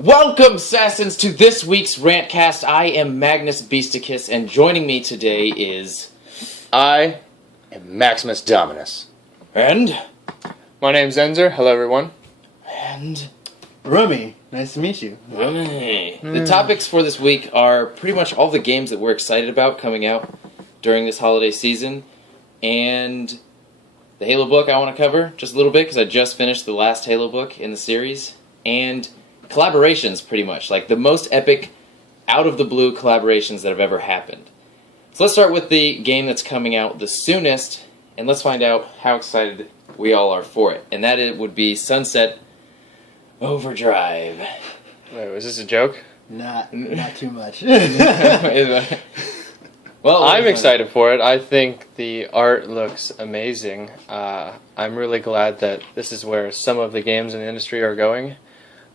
Welcome, Assassins, to this week's Rantcast. I am Magnus Beasticus, and joining me today is... I am Maximus Dominus. And... My name's Enzer. Hello, everyone. And... Rummy. Nice to meet you. Rummy. The topics for this week are pretty much all the games that we're excited about coming out during this holiday season, and the Halo book I want to cover just a little bit, because I just finished the last Halo book in the series, and... collaborations, pretty much. Like, the most epic, out-of-the-blue collaborations that have ever happened. So let's start with the game that's coming out the soonest, and let's find out how excited we all are for it. And that it would be Sunset Overdrive. Wait, was this a joke? Not too much. Well, I'm excited for it. I think the art looks amazing. I'm really glad that this is where some of the games in the industry are going.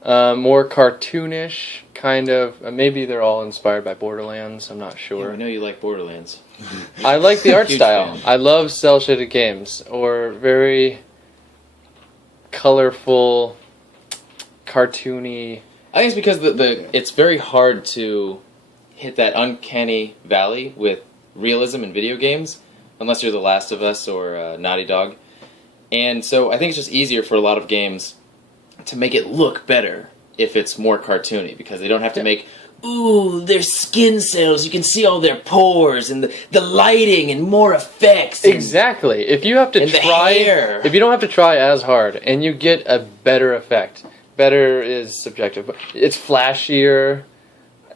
More cartoonish, kind of. Maybe they're all inspired by Borderlands. I'm not sure. Yeah, I know you like Borderlands. I like the art Huge style. fan. I love cel-shaded games, or very colorful, cartoony. I think it's because it's very hard to hit that uncanny valley with realism in video games, unless you're The Last of Us or Naughty Dog. And so I think it's just easier for a lot of games to make it look better if it's more cartoony, because they don't have to make, ooh, their skin cells, you can see all their pores, and the lighting, and more effects. And, Exactly. If you have to and the try, hair. if you don't have to try as hard, and you get a better effect. Better is subjective, but it's flashier.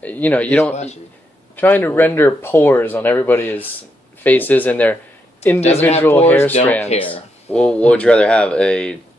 You know, you don't Flashy. trying to render pores on everybody's faces and their Doesn't have individual hair pores, don't strands. care. Well, what would you rather have?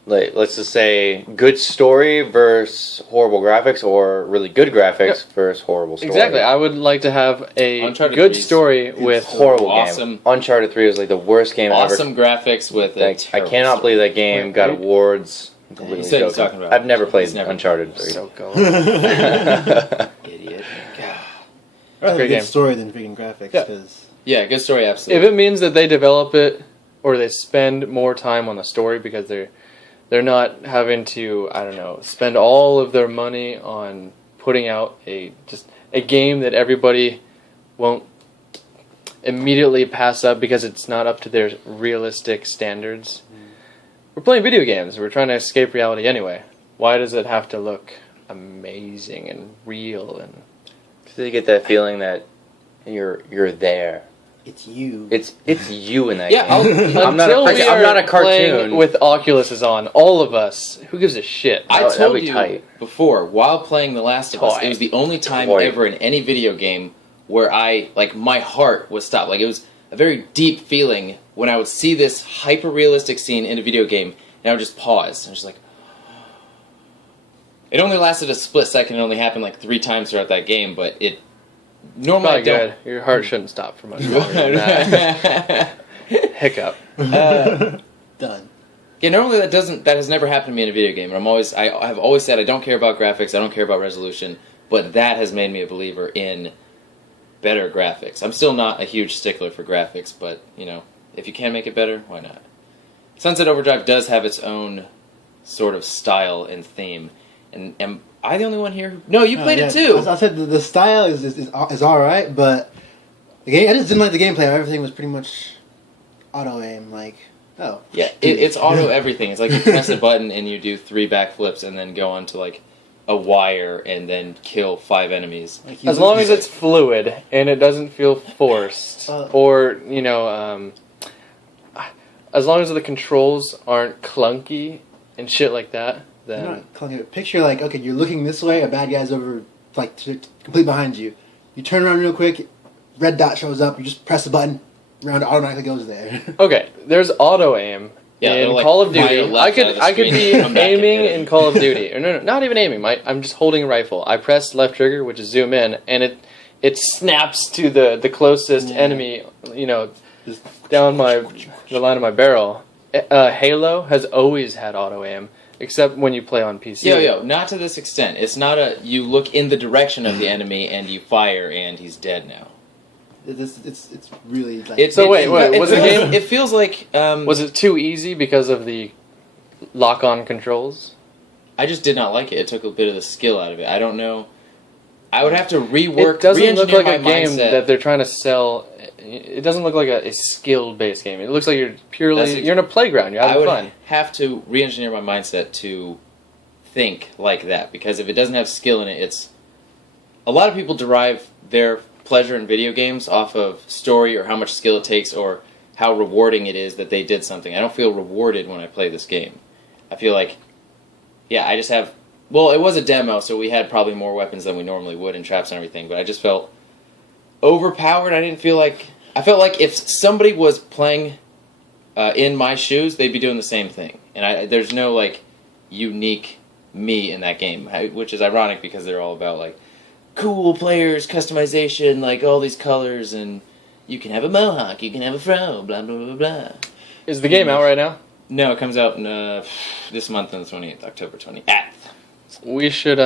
Let's just say, good story versus horrible graphics, or really good graphics versus horrible story? Exactly. I would like to have a Uncharted good 3's story with Horrible Awesome. game. Uncharted 3 was like the worst game Awesome graphics with a ever. I terrible cannot story. believe that game Wait, got wait. awards. He Completely said he's joking. talking about I've never played He's never- Uncharted 3. so cool. Idiot. God. I'd rather Great a good game. story than freaking graphics, Yeah. because Yeah, good story, If absolutely. it means that they develop it or they spend more time on the story because they're not having to, I don't know, spend all of their money on putting out a game that everybody won't immediately pass up because it's not up to their realistic standards. We're playing video games. We're trying to escape reality anyway. Why does it have to look amazing and real? And So you get that feeling that you're there. it's you. It's you in that Yeah, game. I'm not until we I'm not a are playing cartoon. with Oculuses on, all of us, who gives a shit? I That'd told be you tight. before, while playing The Last of Us, Toy. it was the only time Toy. ever in any video game where my heart was stopped. Like, it was a very deep feeling when I would see this hyper-realistic scene in a video game, and I would just pause. And just like... It only lasted a split second. It only happened like 3 times throughout that game, but it... Normally I Probably don't... good. Your heart shouldn't stop for much longer than that. Hiccup. Done. Yeah, normally that has never happened to me in a video game. And I've always said I don't care about graphics, I don't care about resolution, but that has made me a believer in better graphics. I'm still not a huge stickler for graphics, but you know, if you can make it better, why not? Sunset Overdrive does have its own sort of style and theme. And am I the only one here? No, you played it too. I said the style is all right, but the game. I just didn't like the gameplay. Everything was pretty much auto aim. Like, oh Yeah, it's auto everything. It's like you press a button and you do 3 backflips and then go onto like a wire and then kill 5 enemies. Like As long as it's fluid and it doesn't feel forced, or, you know, as long as the controls aren't clunky and shit like that, then... You're not clunky. Picture like, okay, you're looking this way, a bad guy's over, like, complete behind you. You turn around real quick, red dot shows up, you just press the button, round automatically goes there. Okay, there's auto aim Yeah, in it'll, like, Call of fire Duty. left out of the I could screen be and come back and aiming hit it. in Call of Duty. Or no, not even aiming. I'm just holding a rifle. I press left trigger, which is zoom in, and it snaps to the closest enemy, you know, Just down the line of my barrel. Halo has always had auto aim, except when you play on PC. Yo, not to this extent. It's not you look in the direction of the enemy and you fire and he's dead now. It's really like... It's So wait, was the game- It feels like... Was it too easy because of the lock-on controls? I just did not like it. It took a bit of the skill out of it. I don't know. I would have to rework. It doesn't look like my a game mindset. that they're trying to sell. It doesn't look like a skill-based game. It looks like you're you're in a playground. You're I having would fun. have to re-engineer my mindset to think like that, because if it doesn't have skill in it, it's a lot of people derive their pleasure in video games off of story or how much skill it takes or how rewarding it is that they did something. I don't feel rewarded when I play this game. I feel like, yeah, I just have. Well, it was a demo, so we had probably more weapons than we normally would and traps and everything, but I just felt overpowered. I felt like if somebody was playing in my shoes, they'd be doing the same thing. And there's no, like, unique me in that game, which is ironic because they're all about, like, cool players, customization, like, all these colors, and you can have a mohawk, you can have a fro, blah, blah, blah, blah. Is the game out right now? No, it comes out in, this month on the 28th, October 20th. We should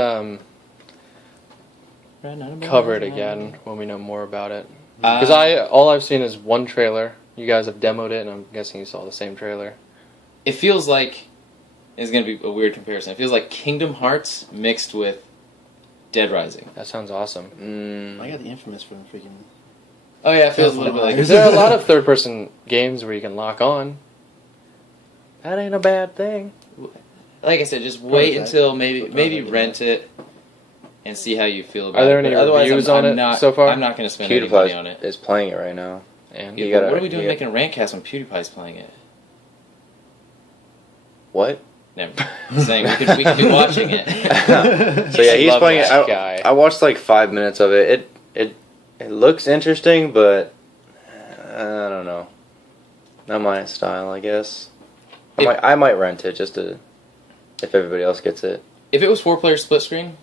cover it again when we know more about it. Because all I've seen is one trailer. You guys have demoed it, and I'm guessing you saw the same trailer. It feels like, it's going to be a weird comparison, it feels like Kingdom Hearts mixed with Dead Rising. That sounds awesome. I got the Infamous from freaking... Oh yeah, it feels a little bit like... There are a lot of third-person games where you can lock on. That ain't a bad thing. Like I said, just wait until maybe rent it and see how you feel about it. Are there any reviews on it so far? I'm not going to spend any money on it. PewDiePie is playing it right now. And What are we doing making a Rantcast when PewDiePie's playing it? What? Never. I'm saying we could be watching it. So yeah, he's love playing it. that guy. I watched like 5 minutes of it. It looks interesting, but I don't know. Not my style, I guess. I might rent it just to, if everybody else gets it. If it was 4-player split screen,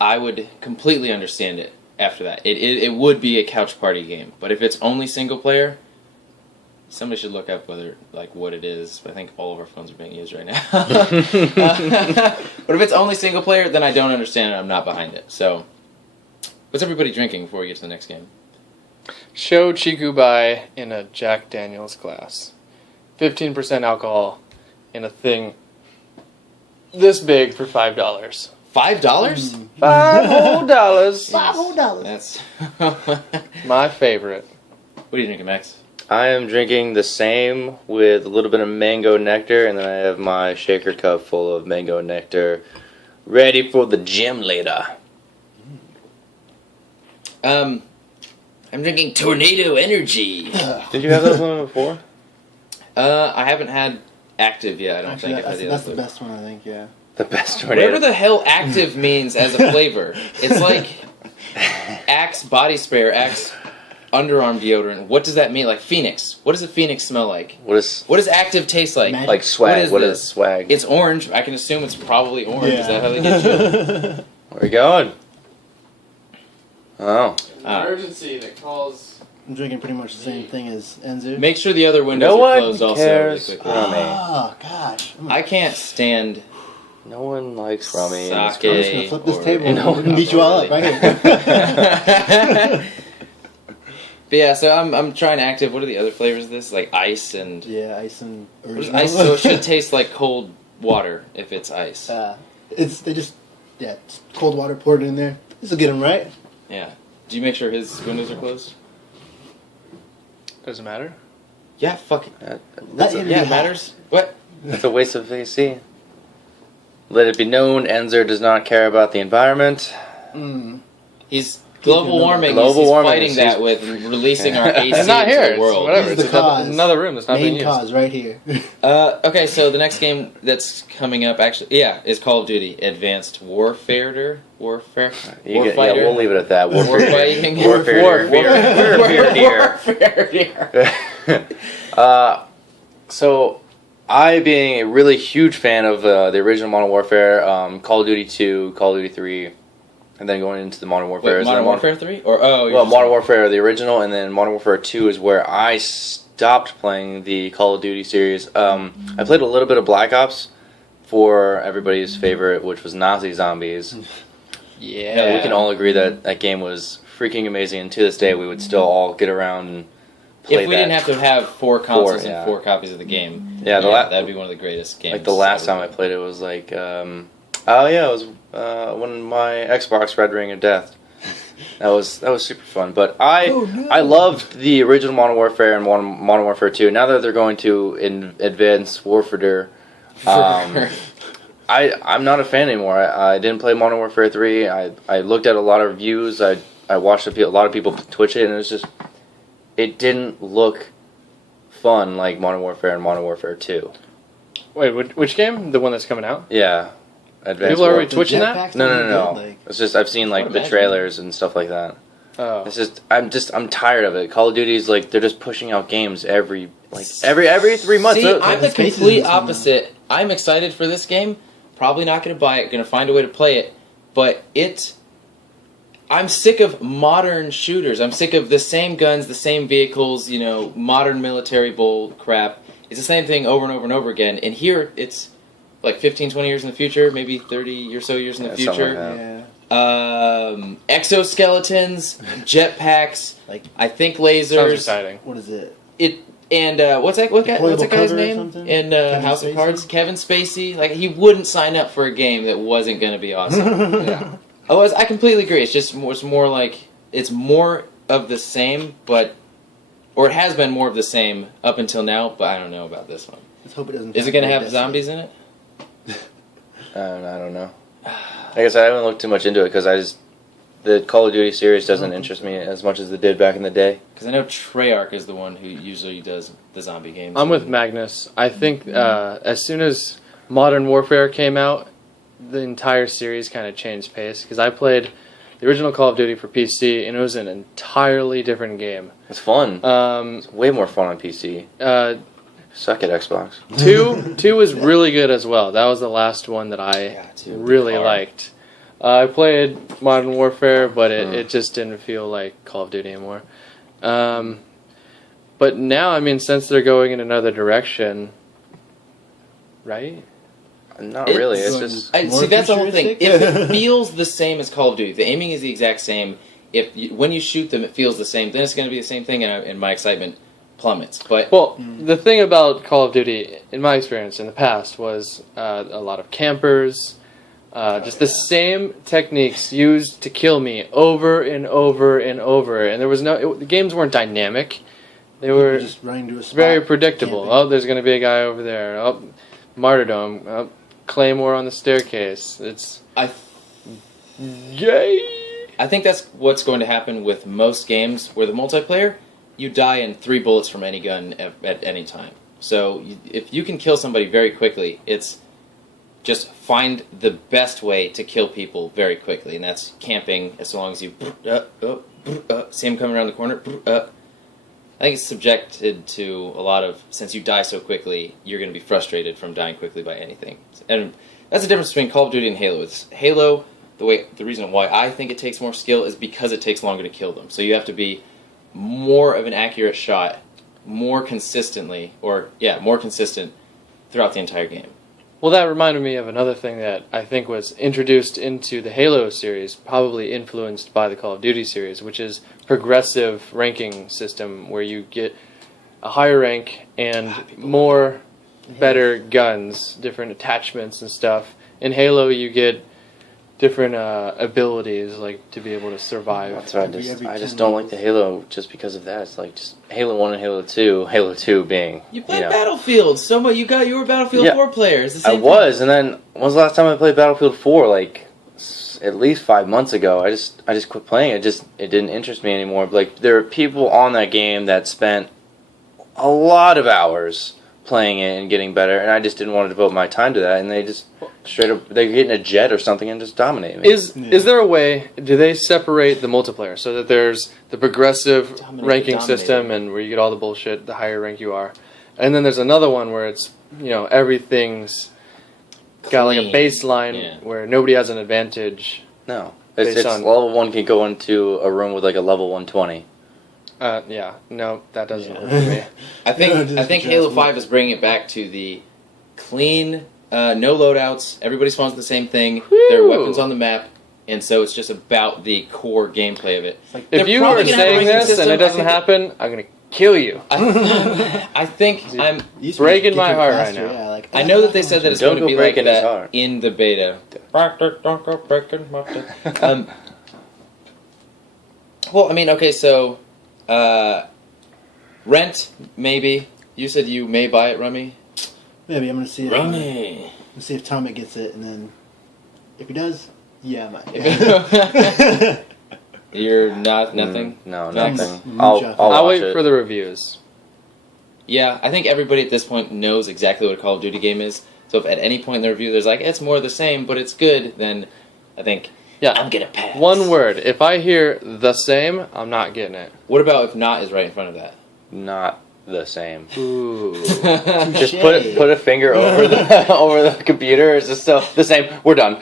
I would completely understand it after that. It would be a couch party game. But if it's only single player, somebody should look up what it is. I think all of our phones are being used right now. But if it's only single player, then I don't understand it. I'm not behind it. So, what's everybody drinking before we get to the next game? Show Chikubai in a Jack Daniels glass. 15% alcohol in a thing this big for $5. $5? $5 $5. That's my favorite. What are you drinking, Max? I am drinking the same with a little bit of mango nectar, and then I have my shaker cup full of mango nectar, ready for the gym later. I'm drinking Tornado Energy. Did you have that one before? I haven't had Active yet. I don't Actually, think I've had the that's other the flavor. best one, I think, yeah. The best tornado. Whatever the hell Active means as a flavor. It's like Axe body spray or Axe underarm deodorant. What does that mean? Like Phoenix. What does a Phoenix smell like? What does Active taste like? Magic. like swag? What this? is swag? It's orange. I can assume it's probably orange. Yeah. Is that how they get you? Where are we going? Oh. Emergency that calls. I'm drinking pretty much the same thing as Enzer. Make sure the other windows No are one closed also cares. really quickly. Rummy. Oh, gosh. I can't stand No one likes Rummy. I'm just going to sake. flip this or- table No, and beat you all up right here. But yeah, so I'm trying Active. What are the other flavors of this? Like ice and... Yeah, ice and What is original. ice? So it should taste like cold water if it's ice. It's cold water poured in there. This will get them right. Yeah. Do you make sure his windows are closed? Does it matter? Yeah, fuck it. Let him Yeah, be it hot. matters. What? That's a waste of AC. Let it be known, Enzer does not care about the environment. He's global warming. Global he's warming. fighting that with releasing our AC It's not into here. the It's world. whatever. He's It's the cause. another room that's not being Main used. cause right here. Okay, so the next game that's coming up, actually, is Call of Duty Advanced Warfare. Warfighter. We'll leave it at that. Warfighting. Warfare. So, I being a really huge fan of the original Modern Warfare, Call of Duty 2, Call of Duty 3, and then going into the Modern Warfare. Wait, Modern Warfare 3? Or Modern Warfare, the original, and then Modern Warfare 2 is where I stopped playing the Call of Duty series. I played a little bit of Black Ops for everybody's favorite, which was Nazi Zombies. Yeah. We can all agree that that game was freaking amazing, and to this day we would still all get around and play If we didn't have to have 4 consoles and 4 copies of the game, Yeah, that'd be one of the greatest games. Like the last time I played it was like Oh yeah, it was when my Xbox Red Ring of Death. That was super fun. But I loved the original Modern Warfare and Modern Warfare 2. Now that they're going to Advanced Warfare, I'm not a fan anymore. I didn't play Modern Warfare 3. I looked at a lot of reviews. I watched a lot of people Twitch it, and it didn't look fun like Modern Warfare and Modern Warfare 2. Wait, which game? The one that's coming out? Yeah. Advanced People are already Warfare. twitching that? No. It's just I've seen like the trailers and stuff like that. Oh. It's just I'm tired of it. Call of Duty's like they're just pushing out games every 3 months. See, I'm the complete opposite. I'm excited for this game. Probably not going to buy it. Going to find a way to play it, but I'm sick of modern shooters. I'm sick of the same guns, the same vehicles. Modern military bull crap. It's the same thing over and over and over again. And here it's like 15, 20 years in the future, maybe 30 or so years in the future. Exoskeletons, jetpacks, I think lasers. Sounds exciting. What is it? What's that guy's name in House of Cards? Kevin Spacey. Like, he wouldn't sign up for a game that wasn't going to be awesome. Yeah. Otherwise, I completely agree. It's more of the same, or it has been more of the same up until now. But I don't know about this one. Let's hope it doesn't. Is it going to have zombies in it? I don't know. I guess I haven't looked too much into it because the Call of Duty series doesn't interest me as much as it did back in the day. Because I know Treyarch is the one who usually does the zombie games. I'm with Magnus. I think as soon as Modern Warfare came out, the entire series kind of changed pace. Because I played the original Call of Duty for PC, and it was an entirely different game. It's fun. It's way more fun on PC. Suck at Xbox. 2 was really good as well. That was the last one that I really liked. I played Modern Warfare, but it just didn't feel like Call of Duty anymore. But now, since they're going in another direction, right? Not really. It's just... See, that's the whole thing. If it feels the same as Call of Duty, the aiming is the exact same. When you shoot them, it feels the same, then it's going to be the same thing, and my excitement plummets. But the thing about Call of Duty, in my experience in the past, was a lot of campers, just the same techniques used to kill me over and over and over. And there was the games weren't dynamic; they were just running to a spot, very predictable. camping. Oh, there's going to be a guy over there. Oh, martyrdom. Oh, Claymore on the staircase. Yay! I think that's what's going to happen with most games where the multiplayer, you die in 3 bullets from any gun at any time. So if you can kill somebody very quickly, it's just find the best way to kill people very quickly, and that's camping. As long as you see him coming around the corner. I think it's subjected to a lot of, since you die so quickly, you're going to be frustrated from dying quickly by anything. And that's the difference between Call of Duty and Halo. Halo, the reason why I think it takes more skill is because it takes longer to kill them. So you have to be more of an accurate shot, more consistent throughout the entire game. Well, that reminded me of another thing that I think was introduced into the Halo series, probably influenced by the Call of Duty series, which is progressive ranking system, where you get a higher rank and more better guns, different attachments and stuff. In Halo, you get different abilities, like to be able to survive. That's right. I just don't like the Halo just because of that. It's like just Halo 1 and Halo 2. Halo 2 being you played Battlefield. You were Battlefield 4 players. I was, and then when was the last time I played Battlefield 4? Like at least 5 months ago. I just quit playing it. It didn't interest me anymore. Like there are people on that game that spent a lot of hours playing it and getting better, and I just didn't want to devote my time to that, and they just straight up they're getting a jet or something and just dominate me. Is there a way, do they separate the multiplayer so that there's the progressive ranking system and where you get all the bullshit the higher rank you are, and then there's another one where it's everything's got like a baseline where nobody has an advantage? No, it's level 1 can go into a room with like a level 120. No, that doesn't work for me. I think Halo 5 is bringing it back to the clean, no loadouts. Everybody spawns the same thing. There are weapons on the map, and so it's just about the core gameplay of it. If you are saying this and it doesn't happen, I'm gonna kill you. I think I'm breaking my heart right now. I know that they said that it's going to be like that in the beta. Well, I mean, okay, so Rent, maybe. You said you may buy it, Rummy. Maybe I'm gonna see it. Rummy. Let's see if Tommy gets it, and then if he does, yeah, I might. You're nothing. No, Max? nothing. I'll wait watch for the reviews. Yeah, I think everybody at this point knows exactly what a Call of Duty game is. So if at any point in the review there's like, it's more of the same, but it's good, then I think, Yeah, I'm gonna pass. One word. If I hear the same, I'm not getting it. What about if not is right in front of that? Not the same. Ooh. Just put a finger over the over the computer. Is this still the same? We're done.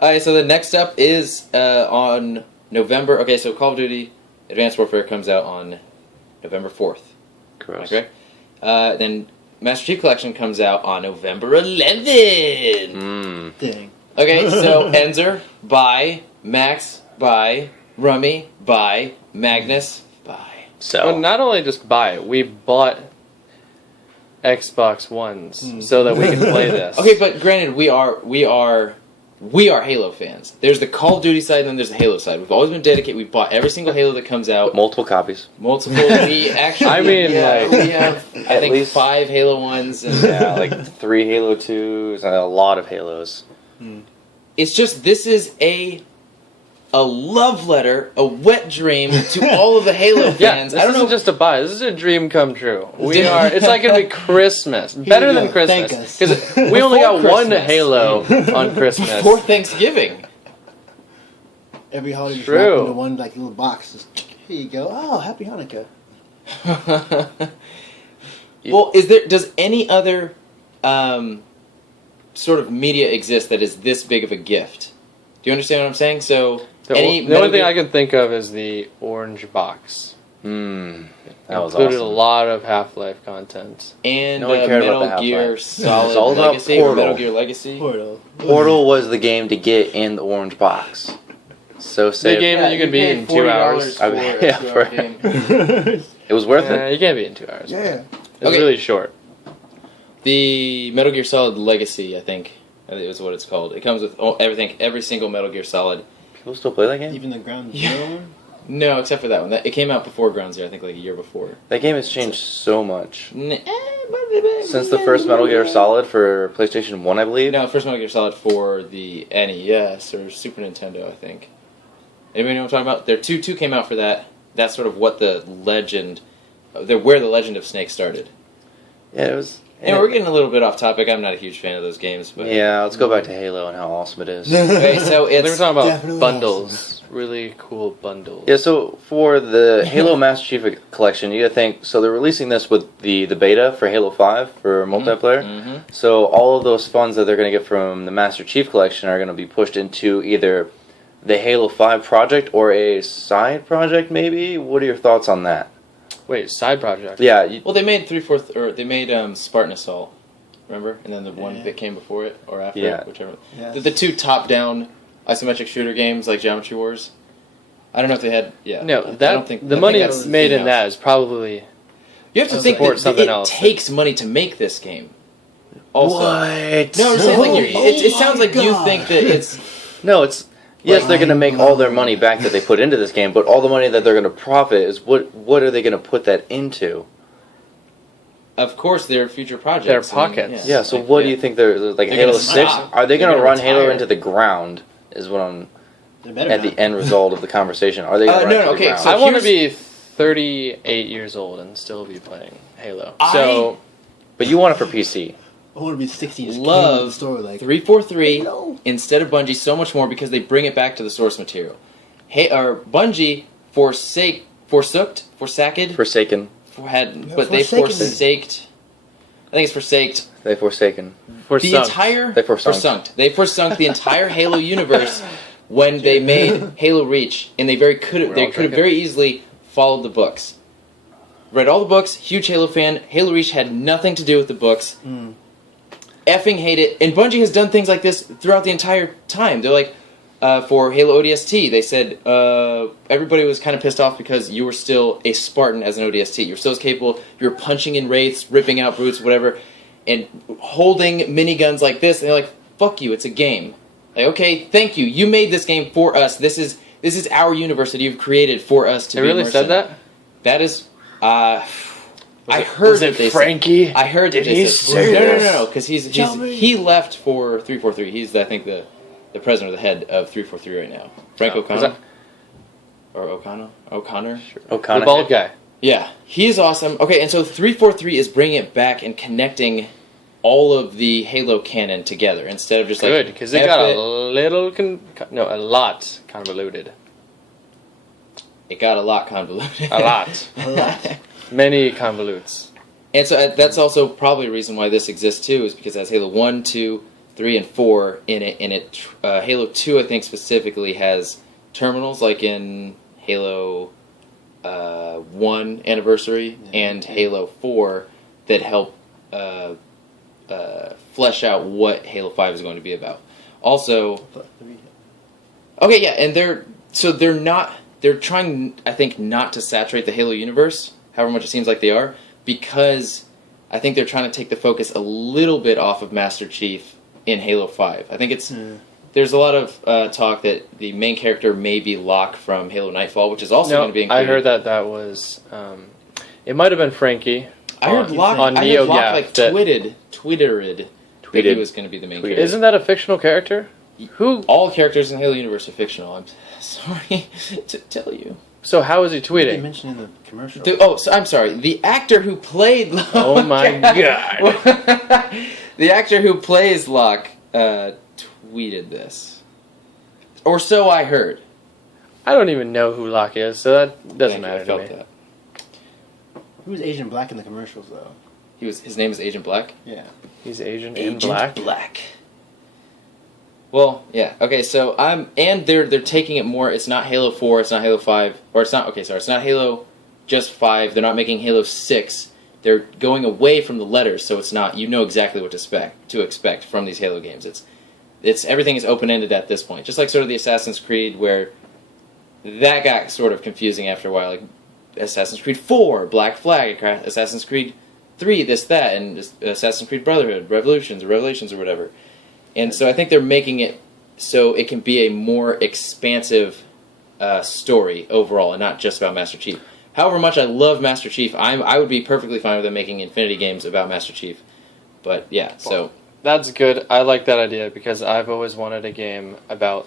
Alright, so the next up is on November. Okay, so Call of Duty Advanced Warfare comes out on November 4th. Gross. Okay. Then Master Chief Collection comes out on November 11th. Dang. Okay, so Enzer, buy. Max, buy. Rummy, buy. Magnus, buy. So Well, not only just buy it, we bought Xbox Ones so that we can play this. Okay, but granted, we are Halo fans. There's the Call of Duty side, and then there's the Halo side. We've always been dedicated. We've bought every single Halo that comes out. multiple copies. Multiple. We actually. I mean, we have. I At think least 5 Halo ones. And Yeah, like 3 Halo 2s and a lot of Halos. It's just this is a love letter, a wet dream to all of the Halo Yeah, fans. this I don't know. isn't just a buy. This is a dream come true. Dude. It's like going to be Christmas. Better you than go. Christmas. Thank us. Because we only got Before one Christmas. Halo on Christmas. Before Thanksgiving. Every holiday just True. wrapped into one like little box. Just, here you go. Oh, happy Hanukkah. Well, does any other sort of media exist that is this big of a gift? Do you understand what I'm saying? So The only thing I can think of is the orange box. That was Included awesome. a lot of Half-Life content. and No one cared about Metal the Gear Half-Life. Solid It's all about Legacy or Portal. Metal Gear Legacy. Portal. Portal was the game to get in the orange box. So The safe. game that you can beat in 2 hours. I mean, yeah, for- It was worth it. You can't beat in 2 hours. Yeah. It's Okay. really short. The Metal Gear Solid Legacy, I think is what it's called. It comes with every single Metal Gear Solid. People still play that game? Even the ground Yeah. zero one? No, except for that one. It came out before Ground Zero, I think like a year before. That game has changed so much. Since Since the first Metal Gear Solid for PlayStation 1, I believe. No, first Metal Gear Solid for the NES or Super Nintendo, I think. Anybody know what I'm talking about? There two came out for that. That's sort of what the legend, where the Legend of Snake started. Yeah, it was. And we're getting a little bit off topic. I'm not a huge fan of those games, but Yeah, let's go back to Halo and how awesome it is. okay, so They were it's talking about definitely bundles. Really cool bundles. Yeah, so for the Halo Master Chief Collection, you gotta think, so they're releasing this with the beta for Halo 5 for multiplayer. Mhm. So all of those funds that they're gonna get from the Master Chief Collection are gonna be pushed into either the Halo 5 project or a side project, maybe? What are your thoughts on that? Wait, side project. Yeah, well, they made they made Spartan Assault, remember? And then the one that came before it or after Yeah. it, whichever. Yes. The two top-down isometric shooter games like Geometry Wars. I don't know if they had. Yeah. No, I that don't think, the I money think that's made in in-house. that is probably You have to think support that something it else. takes money to make this game. Also, What? no, I'm saying like it Oh sounds my like you God. think that it's No, it's yes, Like, they're going to make all their money back that they put into this game, but all the money that they're going to profit is what are they going to put that into? of course their future projects. Their I mean, pockets. Yeah, so like, what do you think they're like They're Halo gonna 6? stop. Are they They're going to gonna run Halo retire. into the ground? Is what I'm They better at not. the end result of the conversation. Are they going to run no, into okay, the ground? so I want to here's- be 38 years old and still be playing Halo. I So But you want it for PC. I want to be 60 just Love came to the store like 343 No. instead of Bungie so much more because they bring it back to the source material. Hey, or Bungie forsaken, Forsaken. but they Forsaken. forsaked. I think it's forsaked. They Forsaken. for The some, entire They forsunked. They forsunked the entire Halo universe when they made Halo Reach, and they could have drinking. very easily followed the books. Read all the books, huge Halo fan. Halo Reach had nothing to do with the books. Effing hate it. And Bungie has done things like this throughout the entire time. They're like, for Halo ODST, they said everybody was kind of pissed off because you were still a Spartan as an ODST. You were still as capable. You were punching in wraiths, ripping out brutes, whatever. and holding miniguns like this, and they're like, "Fuck you! It's a game." Like, okay, thank you. You made this game for us. This is our universe that you've created for us to. They be really immersed said in. that? That is. I heard that they Frankie? said. I heard that Did they he said. say this? No, because he left for 343. He's I think the president or the head of 343 right now. Frank O'Connor. Or O'Connor? Sure. The bald guy. Yeah, he's awesome. Okay, and so 343 is bringing it back and connecting all of the Halo canon together instead of just like Good, because it got a lot convoluted. It got a lot convoluted. A lot. A lot. Many convolutes. And so that's also probably a reason why this exists too, is because it has Halo 1, 2, 3, and 4 in it. And Halo 2, I think, specifically has terminals, like in Halo 1 Anniversary and Halo 4, that help flesh out what Halo 5 is going to be about. Also, okay, yeah, and they're trying, I think, not to saturate the Halo universe, however much it seems like they are, because I think they're trying to take the focus a little bit off of Master Chief in Halo 5. I think there's a lot of talk that the main character may be Locke from Halo Nightfall, which is also going to be included. I heard that was... it might have been Frankie. I heard Locke tweeted that he was going to be the main character. Isn't that a fictional character? Who? All characters in Halo universe are fictional. I'm sorry to tell you. So how is he They tweeting? mentioned in the commercial. I'm sorry. The actor who played Locke... Oh my god. The actor who plays Locke tweeted this. Or so I heard. I don't even know who Locke is, so that doesn't Thank you, matter I to felt me. that. Who was Agent Black in the commercials, though? His name is Agent Black? Yeah. He's Asian and black? Black. Well, yeah. Okay, so and they're taking it more. It's not Halo 4, it's not Halo 5, or it's not it's not Halo just 5. They're not making Halo 6. They're going away from the letters, so it's not, you know exactly what to expect from these Halo games. It's everything is open-ended at this point. Just like sort of the Assassin's Creed, where that got sort of confusing after a while, like Assassin's Creed 4, Black Flag, Assassin's Creed 3, this, that, and Assassin's Creed Brotherhood, Revolutions, or whatever. And so I think they're making it so it can be a more expansive story overall, and not just about Master Chief. However much I love Master Chief, I would be perfectly fine with them making Infinity games about Master Chief. But yeah, so... That's good. I like that idea, because I've always wanted a game about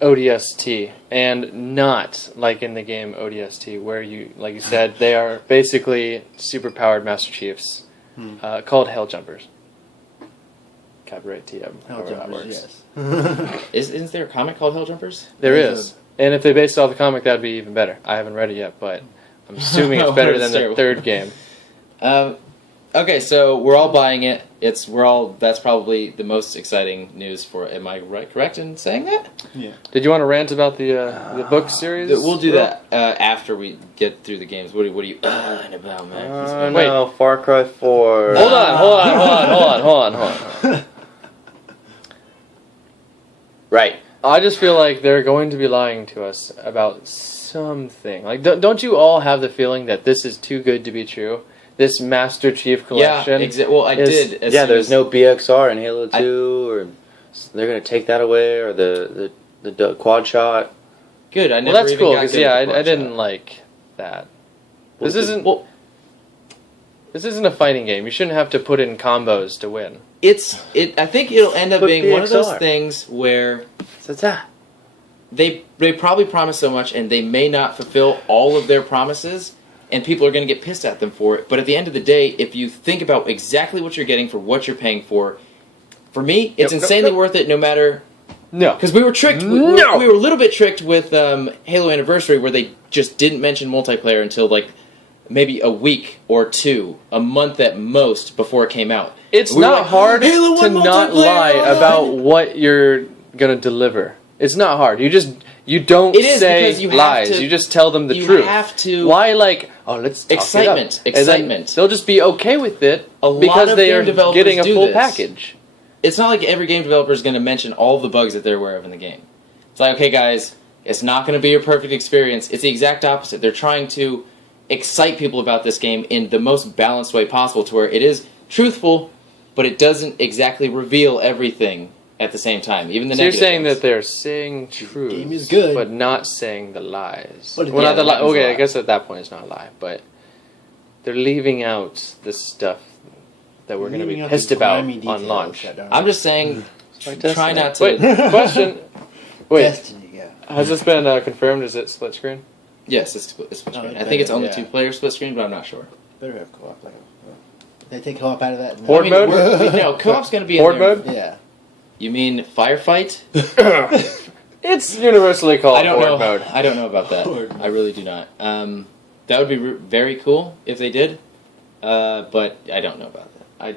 ODST, and not like in the game ODST, where you, like you said, they are basically super-powered Master Chiefs, called Helljumpers. Copyright TM. however that works. Yes. Isn't there a comic called Helljumpers? There is. And if they based it off the comic, that'd be even better. I haven't read it yet, but I'm assuming it's better than the third game. Okay, so we're all buying it. That's probably the most exciting news for. Am I correct in saying that? Yeah. Did you want to rant about the book series? We'll do that after we get through the games. What are you about, man? Wait. No, Far Cry 4. Hold on. Right. I just feel like they're going to be lying to us about something. Like, don't you all have the feeling that this is too good to be true? This Master Chief collection. Yeah, well, I did. There's no BXR in Halo 2, or they're going to take that away, or the quad shot. Good. I never. Well, that's even cool got because good at the I quad didn't shot. like that. Well, This isn't a fighting game. You shouldn't have to put in combos to win. I think it'll end up Put being one of those BXR. things where So it's that. they probably promise so much, and they may not fulfill all of their promises, and people are going to get pissed at them for it. But at the end of the day, if you think about exactly what you're getting for what you're paying for me, it's insanely worth it. No matter. No. Because we were tricked. We were a little bit tricked with Halo Anniversary, where they just didn't mention multiplayer until like maybe a week or two, a month at most, before it came out. It's We were not like, hard Halo 1 to not multiplayer lie online! about what you're gonna deliver. It's not hard. You don't It is, say because you have lies. to- You just tell them the you truth. have to- Why, like, let's talk Excitement. it up. And then Excitement. they'll just be okay with it A lot because of they game are developers getting a do full this. package. It's not like every game developer is going to mention all the bugs that they're aware of in the game. It's like, okay, guys, it's not going to be your perfect experience. It's the exact opposite. They're trying to excite people about this game in the most balanced way possible, to where it is truthful, but it doesn't exactly reveal everything at the same time. Even the So you're negative saying things. that they're saying truth, game is good. but not saying the lies. Well, Well, yeah, not the that lie. happens a Okay, I lot. guess at that point it's not a lie, but they're leaving out the stuff that we're going to be Leaving out pissed the about grimy on details launch. that don't- I'm just saying, like try Destiny. not to. Wait, question. Wait, Destiny, yeah. has this been confirmed? Is it split screen? Yes, it's split screen. it I think it's better, only yeah. 2-player split screen, but I'm not sure. Better have co-op. Like, they take co-op out of that. Horde mode? No, co-op's going to be in Horde there. mode? Yeah. You mean firefight? It's universally called I don't Horde know. mode. I don't know about that. Horde mode. I really do not. That would be very cool if they did, but I don't know about that.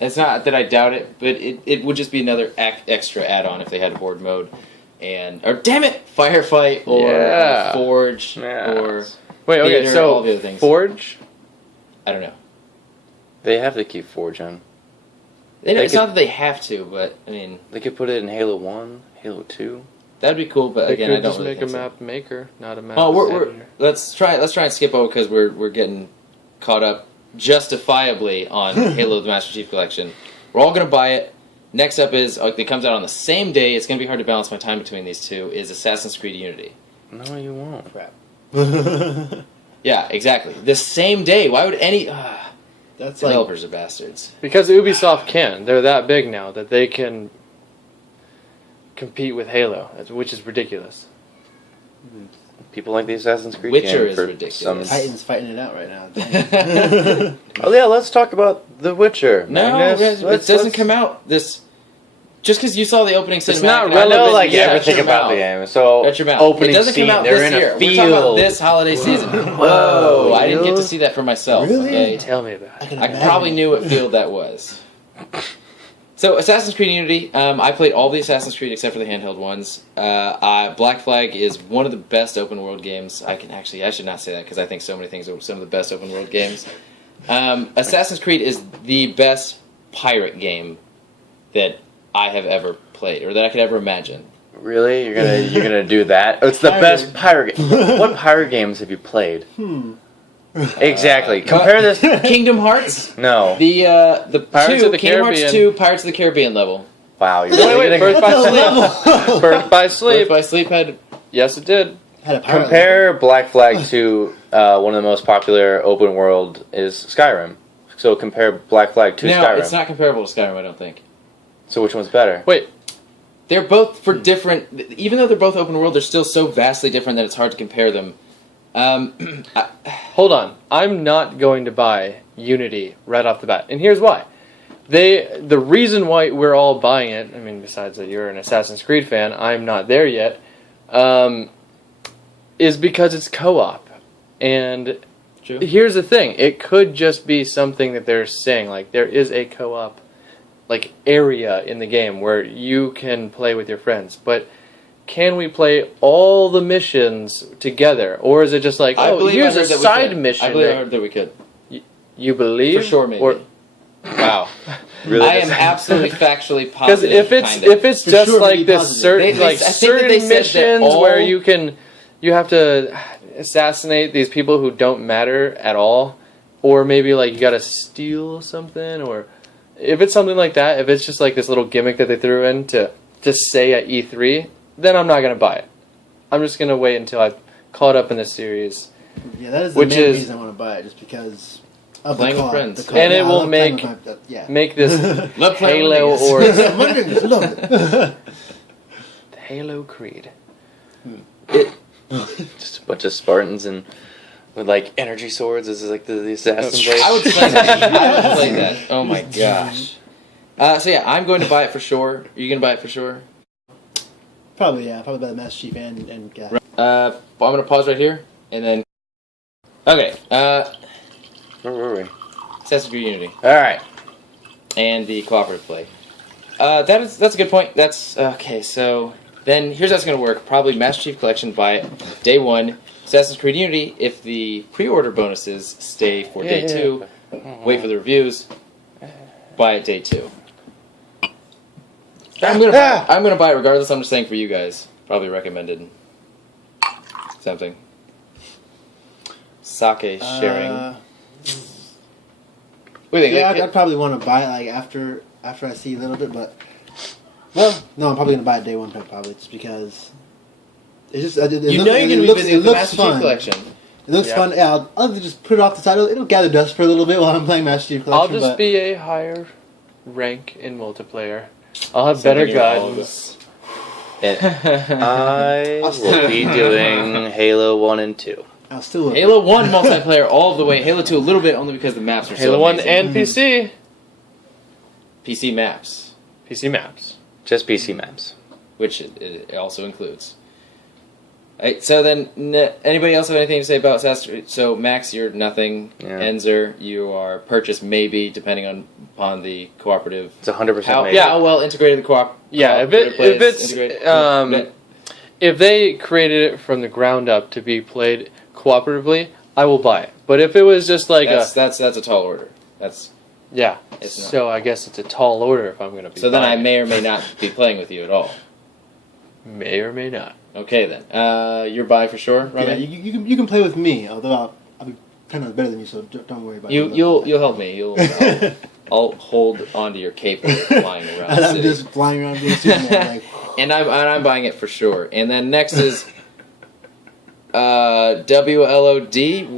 It's not that I doubt it, but it would just be another extra add-on if they had Horde mode, or damn it, firefight or Yeah. forge Yeah. or Wait, okay, theater, so all the other things. Forge? I don't know. They have to keep Forge on. It's They could- not that they have to, but I mean They could put it in Halo 1, Halo 2. that'd be cool. But They again, could I don't just really make think a so. map maker, not a map Oh, we're editor. let's try and skip over because we're getting caught up justifiably on Halo: The Master Chief Collection. We're all gonna buy it. Next up is it comes out on the same day. It's gonna be hard to balance my time between these two. Is Assassin's Creed Unity? No, you won't. Crap. Yeah, exactly. The same day. Why would any That's like developers are bastards? Because Ubisoft can. They're that big now that they can compete with Halo, which is ridiculous. People like the Assassin's Creed Witcher game is for ridiculous. Titans fighting it out right now. Oh yeah, let's talk about The Witcher. No, Magnus, it let's- doesn't let's- come out this. Just because you saw the opening cinematic, It's not and I know relevant like yet. everything Shut your about the mouth. game. So Shut your mouth. opening It doesn't scene, come out they're this in a year. field. We're talking about this holiday season. Whoa! I didn't get to see that for myself. Really? Okay? Tell me about it. I probably knew what field that was. So, Assassin's Creed Unity, I played all the Assassin's Creed except for the handheld ones. Black Flag is one of the best open world games. I should not say that because I think so many things are some of the best open world games. Assassin's Creed is the best pirate game that I have ever played or that I could ever imagine. Really, you're gonna do that? It's the best pirate game. What pirate games have you played? Exactly. Compare this. Kingdom Hearts, No. the Pirates two, of the Kingdom Hearts Caribbean. 2, Pirates of the Caribbean level. Wow. You're Wait, really Birth gonna by Sleep. Birth by Sleep. Birth by Sleep had Yes, it did. Had a pirate compare Black Flag to one of the most popular open world is Skyrim. So compare Black Flag to no, Skyrim. it's not comparable to Skyrim. I don't think. So which one's better? Wait, They're both for different. Even though they're both open world, they're still so vastly different that it's hard to compare them. hold on. I'm not going to buy Unity right off the bat. And here's why. The reason why we're all buying it, I mean, besides that you're an Assassin's Creed fan, I'm not there yet, is because it's co-op. And True. here's the thing. It could just be something that they're saying. Like, there is a co-op area in the game where you can play with your friends. But can we play all the missions together? Or is it just like, oh, here's a side mission? I believe I that heard that we could. you believe? For sure, maybe. Wow. Really? I am absolutely factually Because positive. if it's For just sure, like maybe this positive. certain I think that they certain said that missions all- where you have to assassinate these people who don't matter at all, or maybe like you got to steal something, or if it's something like that, if it's just like this little gimmick that they threw in to say at E3, then I'm not gonna buy it. I'm just gonna wait until I've caught up in the series. Yeah, that is the Which main is- reason I want to buy it, just because of Playing the with co-op. friends. The co-op. And it Yeah, I will love playing make- with yeah. Make this Love playing Halo with or I'm wondering, just love it. Halo Creed. Just a bunch of Spartans and with like energy swords. This is like the assassin blade. I would play that. I would play that. Oh my gosh. So yeah, I'm going to buy it for sure. Are you going to buy it for sure? Probably, yeah. Probably by the Master Chief and I'm going to pause right here and then. Okay. Where were we? Assassin's Creed Unity All right. and the cooperative play. That's a good point. That's okay. So then here's how it's going to work. Probably Master Chief Collection, buy it day one. Assassin's Creed Unity, if the pre-order bonuses stay for day two, wait for the reviews, buy it day two. I'm gonna buy it regardless. I'm just saying for you guys, probably recommended something. Sake sharing. What do you think? Yeah, Like, I'd probably want to buy it like after I see a little bit, but no, I'm probably gonna buy it day one pick probably just because it's just you're going to be busy with the Master Chief fun. Collection. It looks fun. Yeah, I'll just put it off the side. It'll gather dust for a little bit while I'm playing Master Chief I'll Collection. just be a higher rank in multiplayer. I'll have better guns. And I will be doing Halo 1 and 2. I'll still Halo 1 multiplayer all the way. Halo 2 a little bit only because the maps are Halo so 1 amazing. and PC. PC maps, PC maps. Just PC maps. which it also includes. Alright, so then, anybody else have anything to say about SASA? So, Max, you're nothing. Yeah. Enzer, you are purchase maybe, depending upon the cooperative. It's 100% How, maybe. how well integrated the co-op. Yeah, if they created it from the ground up to be played cooperatively, I will buy it. But if it was just like that's a tall order. It's not. So I guess it's a tall order if I'm going to be. So then I buying it. may or may not be playing with you at all. May or may not. Okay then, you're buy for sure, Yeah, Rummy? you can play with me, although I'll be kind of better than you, so don't worry about it. You'll help me. I'll hold onto your cape while you're flying around. And the I'm city. just flying around being Superman. Like, And I'm buying it for sure. And then next is WLOD,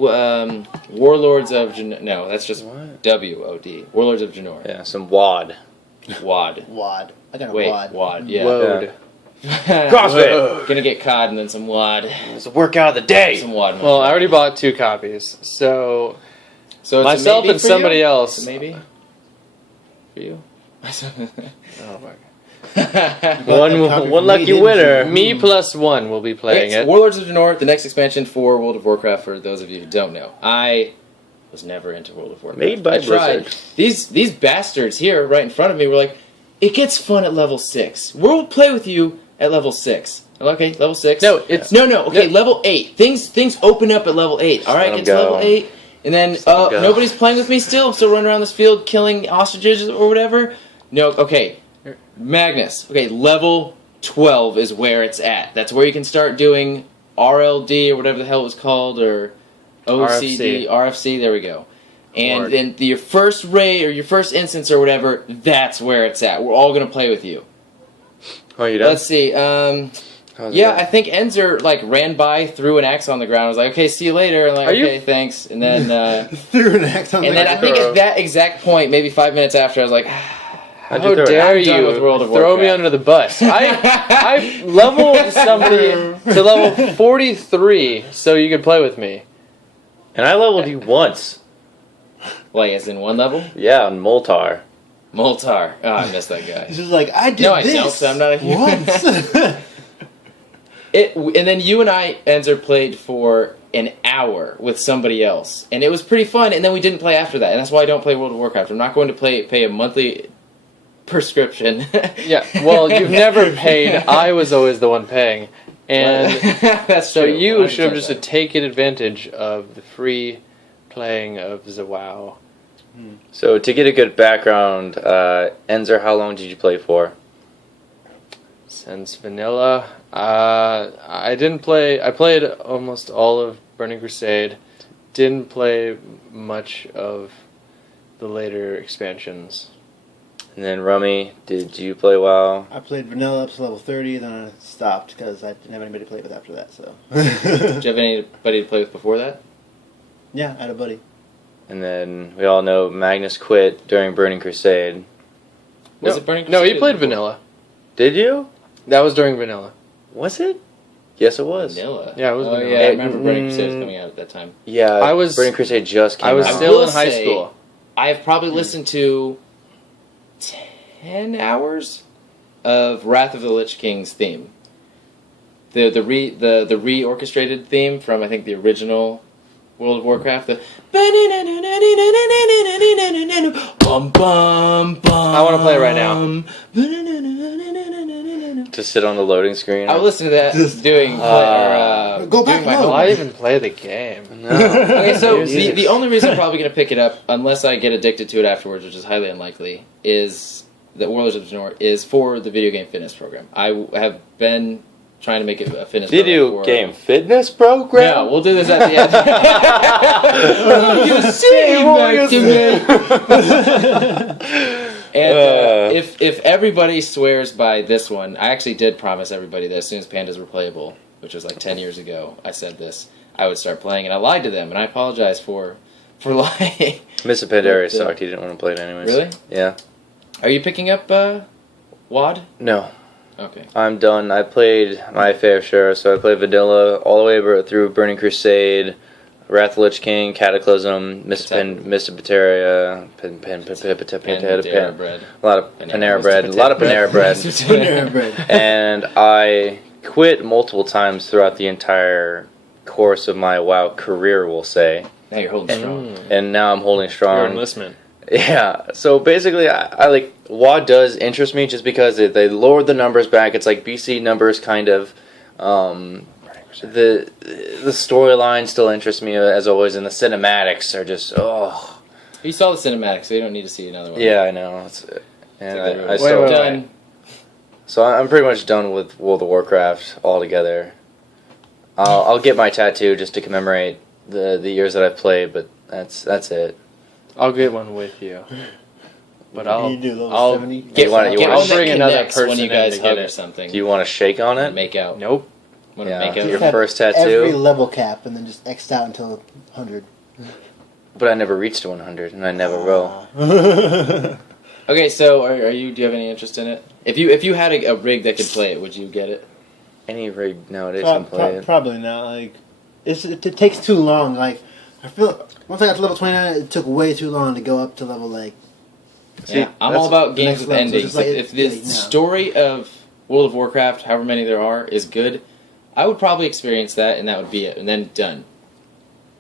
Warlords of no, that's just What? WOD, Warlords of Janor. Yeah, some WAD. WAD. wad. I got a Wait, wad. WAD. Yeah. Woad. CrossFit! Gonna get COD and then some WAD. It's a workout of the day! Some WAD. Well, I already bought 2 copies, so so it's a myself maybe and for somebody you? else. It's a maybe for you. Oh my One lucky winner. Me plus 1 will be playing It's it. Warlords of Janor, the next expansion for World of Warcraft. For those of you who don't know, I was never into World of Warcraft. Made by I tried. Blizzard. These bastards here, right in front of me, were like, "It gets fun at level 6. We'll play with you at level 6." I'm like, okay, level 6. No, it's no. Okay, no. level 8. Things open up at level 8. All right, let 'em get to level go. 8, and then Just let 'em go. nobody's playing with me still. I'm still running around this field killing ostriches or whatever. No, okay. Magnus. Okay, level 12 is where it's at. That's where you can start doing RLD or whatever the hell it was called, or OCD, RFC. There we go. And Lord. then your first raid or your first instance or whatever, that's where it's at. We're all gonna play with you. Oh, you done? Let's see. How's Yeah, that? I think Enzer ran by, threw an axe on the ground. I was like, okay, see you later. And like, Are you- okay, thanks. And then, Threw an axe on and the then I think at that exact point, maybe 5 minutes after, I was like, How How'd you throw it? dare I'm done you with World of throw me Warcraft. under the bus? I leveled somebody to level 43 so you could play with me. And I leveled you once. like, as in one level? Yeah, on Moltar. Moltar. Oh, I missed that guy. He's just like, I did No, I this. don't, 'cause I'm not a human. Once. And then you and I, Enzer, played for an hour with somebody else, and it was pretty fun. And then we didn't play after that, and that's why I don't play World of Warcraft. I'm not going to pay a monthly prescription. Yeah, well, you've never paid. I was always the one paying. And that's so true. you should have 100% just that. taken advantage of the free playing of the WoW. So, to get a good background, Enzer, how long did you play for? Since vanilla, I didn't play. I played almost all of Burning Crusade. Didn't play much of the later expansions. And then, Rummy, did you play WoW? I played vanilla up to level 30, then I stopped because I didn't have anybody to play with after that. So. Did you have anybody to play with before that? Yeah, I had a buddy. And then, we all know Magnus quit during Burning Crusade. Was no, it Burning no, he Crusade played before? vanilla. Did you? That was during vanilla. Was it? Yes, it was. Vanilla. Yeah, it was Oh vanilla. yeah, I remember Burning Crusade was Mm. coming out at that time. Yeah, I was- Burning Crusade just came I was out. still will in high say- school. I have probably listened to 10 hours of Wrath of the Lich King's theme. The reorchestrated theme from I think the original World of Warcraft. The bum bum bum. I wanna play it right now. To sit on the loading screen. I would listen to that Just- doing Go back, doing my no. homework. Why even play the game? No. Okay, so Jesus. the only reason I'm probably going to pick it up, unless I get addicted to it afterwards, which is highly unlikely, is that Warlords of Janor is for the video game fitness program. I have been trying to make it a fitness. Did you program game fitness program? No, we'll do this at the end. You say And if everybody swears by this one, I actually did promise everybody that as soon as pandas were playable, which was like 10 years ago, I said this, I would start playing, and I lied to them, and I apologize for lying. Mr. Pandaria sucked. He didn't want to play it anyways. Really? Yeah. Are you picking up WAD? No. Okay. I'm done. I played my fair share, so I played Vanilla all the way through Burning Crusade, Wrath of the Lich King, Cataclysm, Mr. Pandaria, Panera bread. A lot of Panera bread. Panera bread. And I quit multiple times throughout the entire course of my WoW career, we'll say. Now you're holding strong. And now I'm holding strong. Your enlistment. Yeah, so basically, I like WoD does interest me just because they lowered the numbers back. It's like BC numbers, kind of. The storyline still interests me as always, and the cinematics are just You saw the cinematic, so you don't need to see another one. Yeah, I know. I still done. So I'm pretty much done with World of Warcraft altogether. I'll get my tattoo just to commemorate the years that I've played, but that's it. I'll get one with you. But I'll I'll bring another person when you in guys to hug get or it. something. Do you want to shake on it? Make out. Nope. Want to Yeah. make out? Your Have first Every tattoo? level cap, and then just X'd out until 100. But I never reached 100, and I never will. Okay, so are you? Do you have any interest in it? If you had a rig that could play it, would you get it? Any rig nowadays can play it. Probably not. Like, It takes too long. Like, I feel once I got to level 29, it took way too long to go up to level like. Yeah, I'm all about games next with level, so endings. it's like If the no. story of World of Warcraft, however many there are, is good, I would probably experience that, and that would be it, and then done.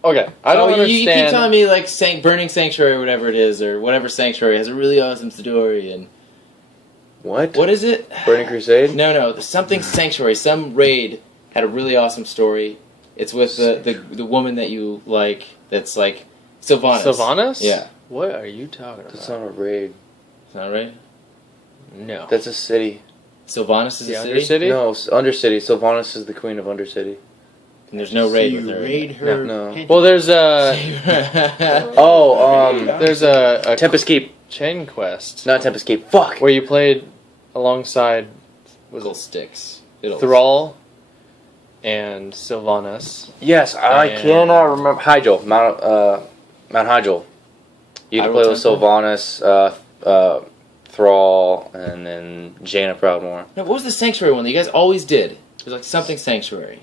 Okay, I don't understand. You keep telling me like Burning Sanctuary or whatever it is, or whatever Sanctuary has a really awesome story, and What? what is it? Burning Crusade? No, something Sanctuary, some raid had a really awesome story. It's with the woman that you like. That's like Sylvanas. Sylvanas? Yeah. What are you talking about? That's not a raid. Is that right? No. That's a city. Sylvanas is the a city? Undercity? No, Undercity. Sylvanas is the queen of Undercity. And there's no raid So with you her. raid her. No. Well, there's a Oh, there's a Tempest Keep. chain quest Not Tempest Keep. Fuck! where you played alongside Little sticks. Fiddles. Thrall and Sylvanas. Yes, I And- cannot remember. Hyjal. Mount Hyjal. You Hyrule can play with Temple? Sylvanas, Thrall, and then Jaina Proudmoore. No, what was the Sanctuary one that you guys always did? It was like something Sanctuary.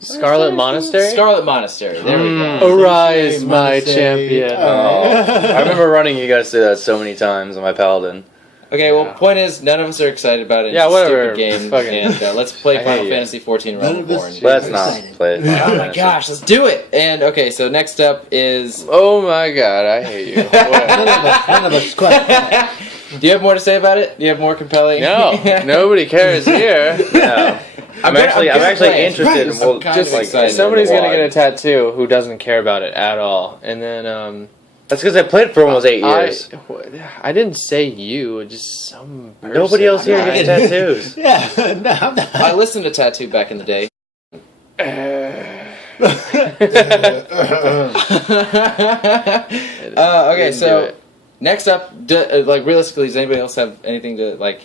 Scarlet Monastery? Scarlet Monastery. There we go. Arise, my Monastery. champion. I remember running you guys through that so many times on my Paladin. Okay, well, point is, none of us are excited about it. Yeah, It's a whatever. Stupid game, Fucking- and let's play I Final hate you. Fantasy 14 None Realm of us- Reborn. Let's I'm not excited. play it. Oh my gosh, let's do it! And okay, so next up is. Oh my god, I hate you. What? None of us quite. Do you have more to say about it? Do you have more compelling? No, nobody cares here. Yeah. I'm gonna actually play it. interested. Right, in I'm we'll kind just of like excited. Somebody's in the gonna get a WoD. tattoo who doesn't care about it at all, and then That's because I played for almost 8 years. I didn't say you, just some person. Nobody else here I'm not- gets tattoos. Yeah, no, I'm not. I listened to Tattoo back in the day. Okay, Didn't do so it. next up, like realistically, does anybody else have anything to like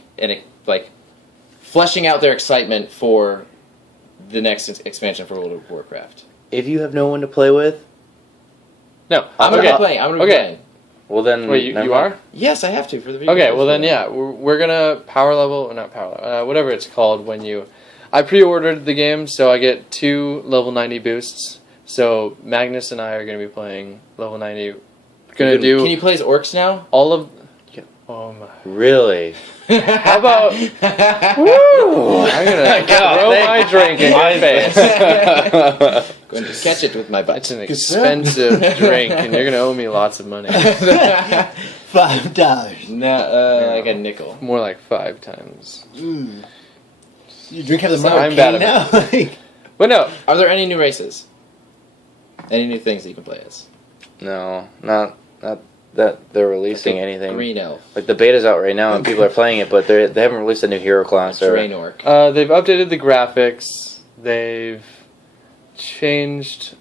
fleshing out their excitement for the next expansion for World of Warcraft? If you have no one to play with, No, I'm gonna okay. be playing. I'm gonna be Okay. playing. well then. Wait, you never are? mind. Yes, I have to for the video. Okay, well then, yeah, we're gonna power level, not power level, whatever it's called when you. I pre-ordered the game, so I get 2 level 90 boosts. So Magnus and I are gonna be playing level 90. Gonna do Can you play as orcs now? all of. Oh my! Really? How about? Woo! I'm gonna throw my drink in your face. Going to catch it with my butt. It's an expensive drink, and you're gonna owe me lots of money. $5. No, like a nickel. More like 5 times. You drink have the So Mother I'm King bad at now. Like, But no, Are there any new races? Any new things that you can play as? No, not that they're releasing anything. Green elf. Like the beta's out right now and people are playing it, but they haven't released a new hero class. Draenork. They've updated the graphics. They've changed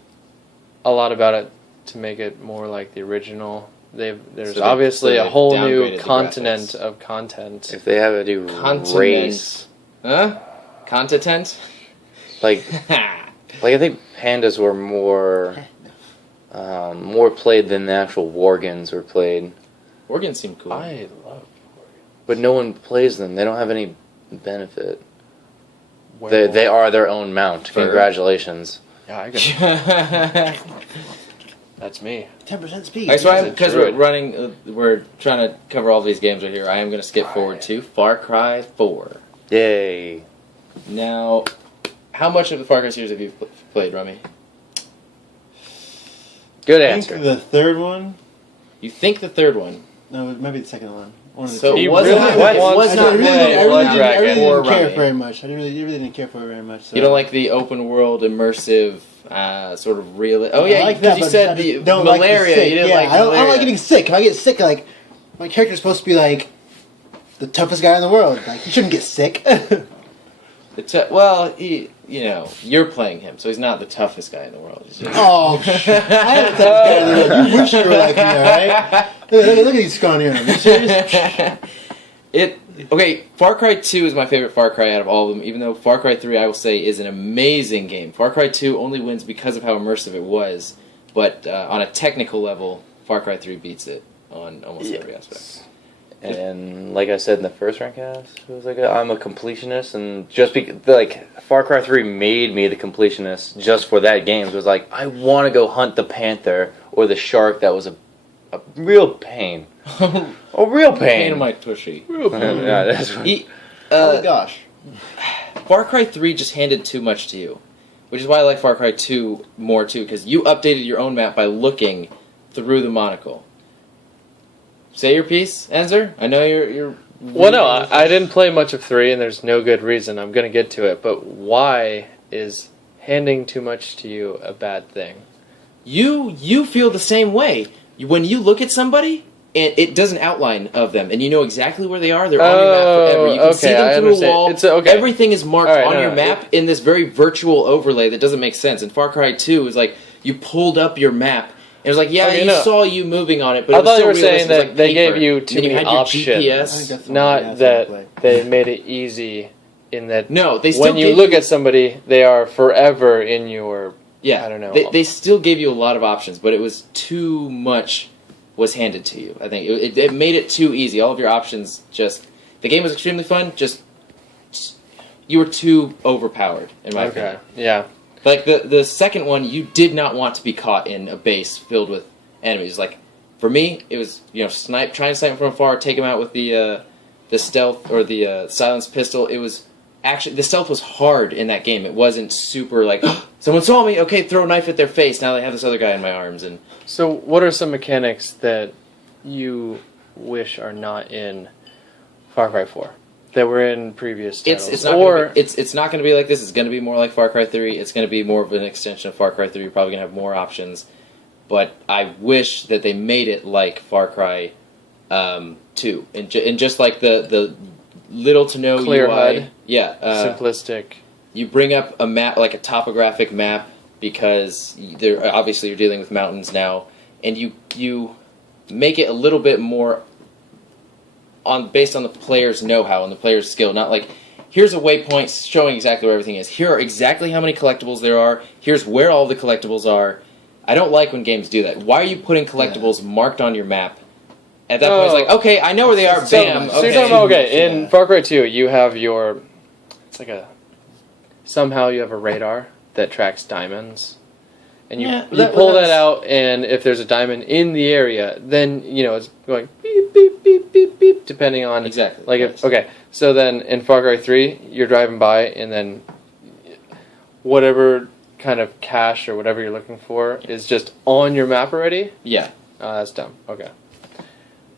a lot about it to make it more like the original. There's obviously a whole new continent of content. If they have a new race, huh? Content. Like I think pandas were more played than the actual Worgens were played. Worgens seem cool. I love But no one plays them. They don't have any benefit. They are their own mount. Fur. Congratulations. Yeah, I got That's me. 10% speed. That's why, because we're druid. running, we're trying to cover all these games right here. I am going to skip forward to Far Cry 4. Yay. Now, how much of the Far Cry series have you played, Rummy? Good I answer. think the third one. You think the third one? No, maybe the second one. One of the So two. it wasn't. really It wants was to not. play really- Blood I Dragon really or didn't care Rummy. very much. I really didn't care for it very much. So. You don't like the open world immersive sort of real. Oh yeah, I like because that, you but said I the don't like the malaria. sick. You didn't Yeah, like I don't malaria. like getting sick. If I get sick, like my character's supposed to be like the toughest guy in the world. Like he shouldn't get sick. Well, you're playing him, so he's not the toughest guy in the world. He's just- Oh, I am the toughest guy in the world. You wish you were like me, alright? Look at these scrawny arms. Are you serious? Okay, Far Cry 2 is my favorite Far Cry out of all of them, even though Far Cry 3, I will say, is an amazing game. Far Cry 2 only wins because of how immersive it was, but on a technical level, Far Cry 3 beats it on almost every aspect. And like I said in the first Rantcast, it was like I'm a completionist, and just like Far Cry 3 made me the completionist just for that game. It was like I want to go hunt the panther or the shark. That was a real pain. A real pain. Pain in my tushy. Yeah, that's right. Oh my gosh. Far Cry 3 just handed too much to you, which is why I like Far Cry 2 more too, because you updated your own map by looking through the monocle. Say your piece, Enzer. I know you're. Well, no, I didn't play much of 3, and there's no good reason. I'm going to get to it, but why is handing too much to you a bad thing? You feel the same way. When you look at somebody, and it does an outline of them, and you know exactly where they are. They're on your map forever. You can see okay, I them through understand. a wall. It's okay. Everything is marked All right, on no, your no, map in this very virtual overlay that doesn't make sense. And Far Cry 2 is like you pulled up your map. It was like, yeah, Okay, you no. saw you moving on it, but I it was thought you so were saying realistic. It was that like they paper. gave you And too then you many had your options. I think GPS. that's Not that they made it easy in that No, they still when you gave look at somebody, they are forever in your... Yeah, I don't know. They still gave you a lot of options, but it was too much was handed to you. I think it made it too easy. All of your options just... The game was extremely fun, just... You were too overpowered, in my opinion. Yeah. Like, the second one, you did not want to be caught in a base filled with enemies. Like, for me, it was, trying to snipe them from afar, take them out with the stealth, or the silenced pistol. It was... Actually, the stealth was hard in that game. It wasn't super like, someone saw me, okay, throw a knife at their face, now they have this other guy in my arms. And So what are some mechanics that you wish are not in Far Cry 4? That were in previous titles? it's not going to be like this. It's going to be more like Far Cry 3. It's going to be more of an extension of Far Cry 3. You're probably going to have more options. But I wish that they made it like Far Cry 2. And just like the little to no Clear UI. HUD. Yeah. Simplistic. You bring up a map, like a topographic map, because obviously you're dealing with mountains now, and you make it a little bit more based on the player's know-how and the player's skill. Not like, here's a waypoint showing exactly where everything is. Here are exactly how many collectibles there are. Here's where all the collectibles are. I don't like when games do that. Why are you putting collectibles marked on your map? At that point, it's like, okay, I know where they are, bam. So you're talking about, in Far Cry 2, you have your... It's like somehow you have a radar that tracks diamonds. And you pull that out, and if there's a diamond in the area, then, it's going beep, beep, beep, beep, beep, depending on... Exactly. Like okay, so then in Far Cry 3, you're driving by, and then whatever kind of cache or whatever you're looking for is just on your map already? Yeah. That's dumb. Okay.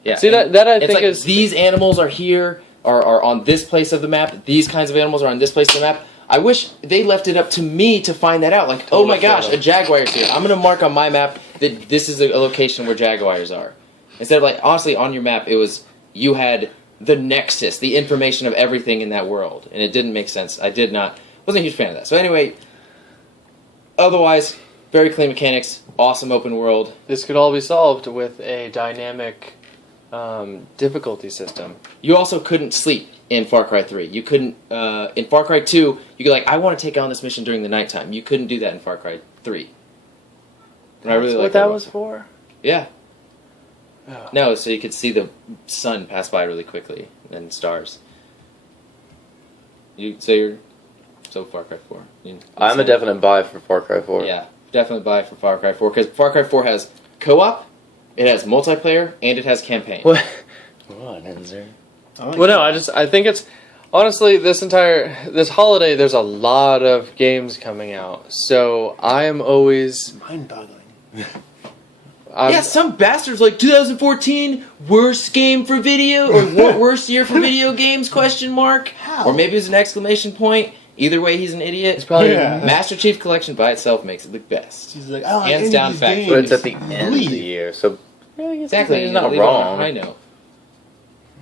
Yeah. See, that I think like, is... These animals are here, are on this place of the map. These kinds of animals are on this place of the map. I wish they left it up to me to find that out. Like, oh my gosh, a jaguar's here. I'm going to mark on my map that this is a location where jaguars are. Instead of like honestly on your map, it was you had the nexus, the information of everything in that world, and it didn't make sense. Wasn't a huge fan of that. So anyway, otherwise, very clean mechanics, awesome open world. This could all be solved with a dynamic difficulty system. You also couldn't sleep in Far Cry 3. You couldn't, in Far Cry 2, you could I want to take on this mission during the nighttime. You couldn't do that in Far Cry 3. And I really That's like what that was for? Yeah. Oh. No, so you could see the sun pass by really quickly, and stars. So Far Cry 4. I'm a definite buy for Far Cry 4. Yeah, definitely buy for Far Cry 4, because Far Cry 4 has co-op, it has multiplayer, and it has campaign. What? What, Enzer? Well, no, I think it's honestly this holiday. There's a lot of games coming out, so I am always Mind-boggling. Yeah, some bastards 2014 worst game for video or worst year for video games ? How? Or maybe it's an exclamation point. Either way, he's an idiot. It's probably Master Chief Collection by itself makes it the best. She's like, oh, Hands down fact. games. But it's at the end of the year, so Exactly, he's not leave it on a wrong. high note.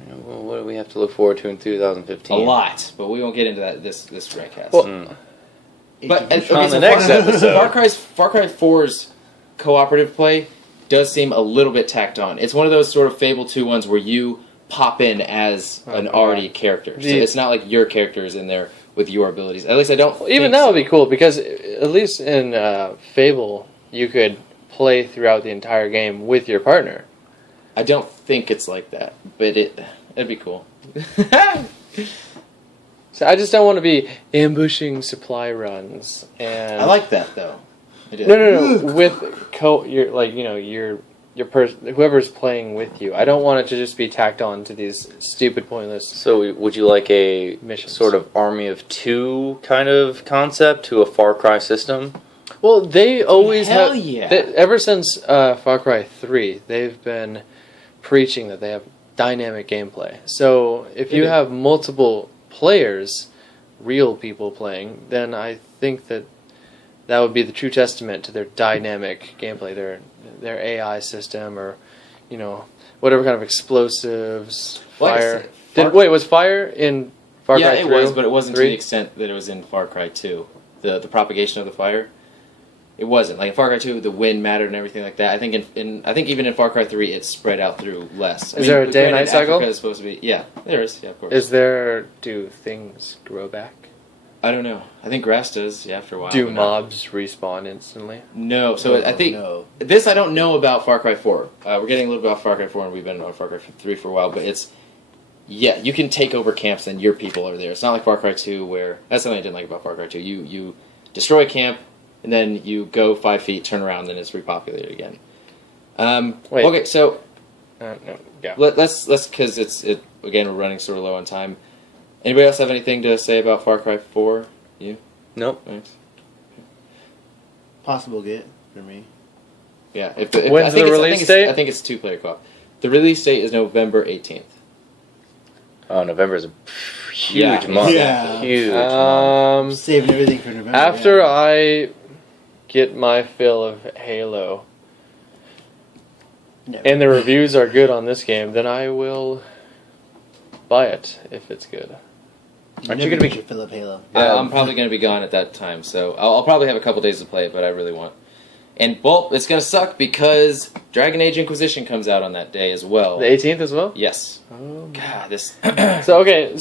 Well, what do we have to look forward to in 2015? A lot, but we won't get into that this Rantcast. Well, But on the next episode. Far Cry 4's cooperative play does seem a little bit tacked on. It's one of those sort of Fable 2 ones where you pop in as an already character. So it's not like your character is in there with your abilities. At least I don't. even that would be cool because at least in Fable you could play throughout the entire game with your partner. I don't think it's like that, but it'd be cool. So I just don't want to be ambushing supply runs. And I like that though. I do. No. With whoever's playing with you. I don't want it to just be tacked on to these stupid, pointless. So would you like a Missions. sort of Army of Two kind of concept to a Far Cry system? Well, they always Hell have. yeah. Ever since Far Cry 3, they've been preaching that they have dynamic gameplay. So if you have multiple players, real people playing, then I think that would be the true testament to their dynamic gameplay, their AI system, or whatever kind of explosives, fire. Was fire in Far Cry 3? Yeah, it was, but it wasn't to the extent that it was in Far Cry 2. The propagation of the fire. It wasn't. Like in Far Cry 2, the wind mattered and everything like that. I think even in Far Cry 3, it's spread out through less. Is there a day and night cycle? Africa is supposed to be, yeah, there is. Yeah, of course. Do things grow back? I don't know. I think grass does. Yeah, after a while. Do mobs respawn instantly? No. So I think this I don't know about Far Cry 4. We're getting a little bit off Far Cry 4, and we've been on Far Cry 3 for a while. But you can take over camps and your people are there. It's not like Far Cry 2 where that's something I didn't like about Far Cry 2. You destroy a camp. And then you go 5 feet, turn around, and it's repopulated again. Wait. Okay, so No. Yeah. let's because again we're running sort of low on time. Anybody else have anything to say about Far Cry 4? You? Nope. Thanks. Possible get for me. Yeah. When's the release date? I think it's 2-player co-op. The release date is November 18th. Oh, November is a huge month. Yeah. Huge month. Saving everything for November. After I get my fill of Halo, and the reviews are good on this game, then I will buy it if it's good. Aren't you going to be Philip Halo? I'm probably going to be gone at that time, so I'll probably have a couple days to play it, but I really want. And, well, it's going to suck because Dragon Age Inquisition comes out on that day as well. The 18th as well? Yes. Oh. God, this... So, okay,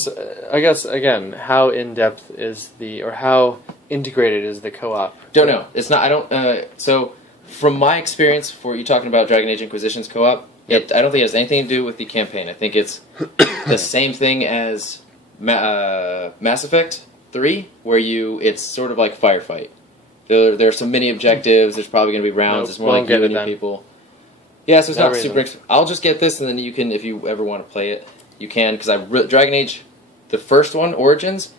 I guess, again, how in-depth is or how integrated is the co-op? Don't know. It's not, I don't, so, from my experience, for you talking about Dragon Age Inquisition's co-op, I don't think it has anything to do with the campaign. I think it's the same thing as Mass Effect 3, where it's sort of like Firefight. There are some mini objectives. There's probably going to be rounds. It's more like you and your people. Yeah, so it's not super. I'll just get this, and then you can, if you ever want to play it, you can. Because Dragon Age, the first one, Origins,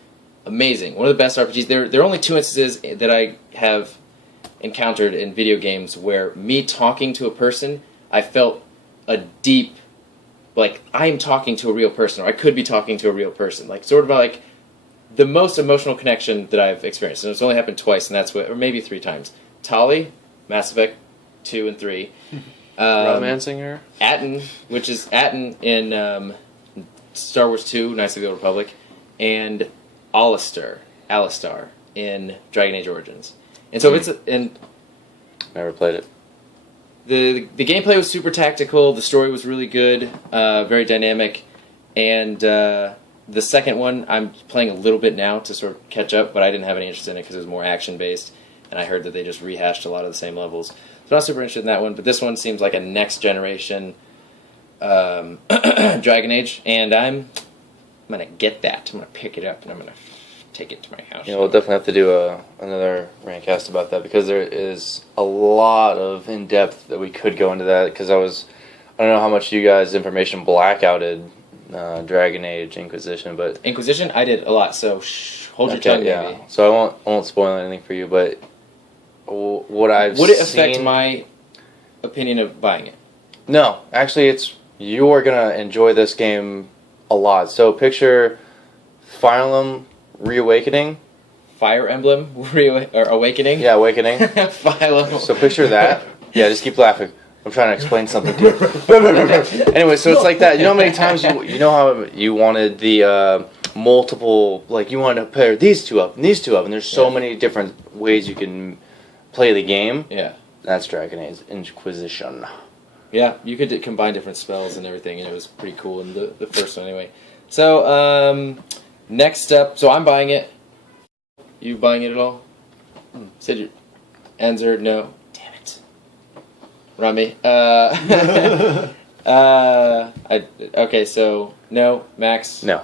amazing. One of the best RPGs. There are only 2 instances that I have encountered in video games where me talking to a person, I felt a deep, like I'm talking to a real person, or I could be talking to a real person. Like sort of like the most emotional connection that I've experienced, and it's only happened twice, and or maybe 3 times. Tali, Mass Effect 2 and 3, Romancing her? Atten, which is Atten in Star Wars 2, Knights of the Old Republic, and Alistar in Dragon Age Origins. And so Never played it. the gameplay was super tactical, the story was really good, very dynamic, and the second one I'm playing a little bit now to sort of catch up, but I didn't have any interest in it because it was more action-based, and I heard that they just rehashed a lot of the same levels. So I'm not super interested in that one, but this one seems like a next-generation Dragon Age, and I'm going to get that. I'm going to pick it up, and I'm going to take it to my house. Yeah, we'll definitely have to do another Rantcast about that, because there is a lot of in-depth that we could go into that, because I don't know how much you guys' information blackouted Dragon Age Inquisition, but... Inquisition? I did a lot, so hold your tongue, yeah. maybe. So I won't spoil anything for you, but what I've Would it affect seen... my opinion of buying it? No, actually, you are going to enjoy this game a lot. So picture Fire Emblem Reawakening. Fire Emblem Awakening? Yeah, Awakening. Phylum. So picture that. Yeah, just keep laughing. I'm trying to explain something to you. Anyway, so it's like that. You know how many times you know how you wanted the multiple, like you wanted to pair these two up and these two up, and there's so many different ways you can play the game. Yeah. That's Dragon Age Inquisition. Yeah, you could combine different spells and everything, and it was pretty cool in the first one anyway. So, next up, so I'm buying it. You buying it at all? Said you... Enzer, no. Damn it. Rummy. Okay, so, no. Max? No.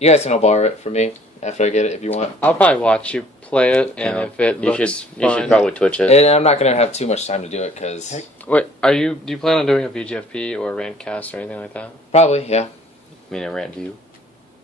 You guys can all borrow it from me after I get it if you want. I'll probably watch you play it, and if it looks you fun... should probably Twitch it. And I'm not going to have too much time to do it, because... Wait, do you plan on doing a VGFP or a Rantcast or anything like that? Probably, yeah. I mean, a rant view.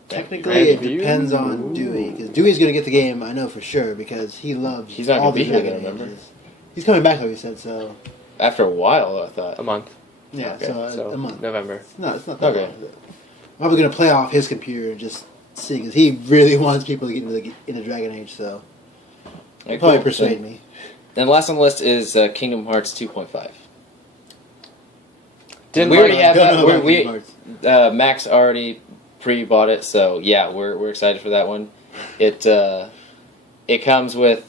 Technically, it depends on Dewey, because Dewey's going to get the game, I know for sure, because he loves He's not all gonna the be here, Dragon though, remember? Ages. He's coming back, though, he said, so... After a while, I thought. A month. Yeah, Okay, so a month. November. It's not that Okay. long. I'm probably going to play off his computer and just see, because he really wants people to get into Dragon Age, so... Okay, Probably cool. persuade me. And last on the list is Kingdom Hearts 2.5. Didn't We already have Don't know that. about Kingdom Hearts. Max already pre-bought it, so yeah, we're excited for that one. It comes with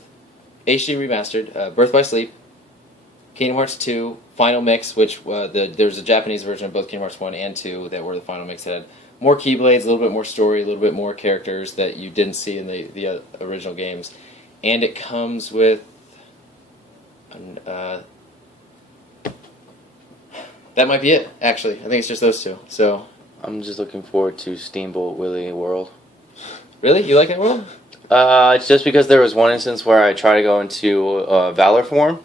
HD remastered, Birth by Sleep, Kingdom Hearts 2, Final Mix, which there's a Japanese version of both Kingdom Hearts 1 and 2 that were the Final Mix that had more Keyblades, a little bit more story, a little bit more characters that you didn't see in the original games. And it comes with that might be it, actually. I think it's just those two. So, I'm just looking forward to Steamboat Willie World. really? You like that world? It's just because there was one instance where I tried to go into Valor form,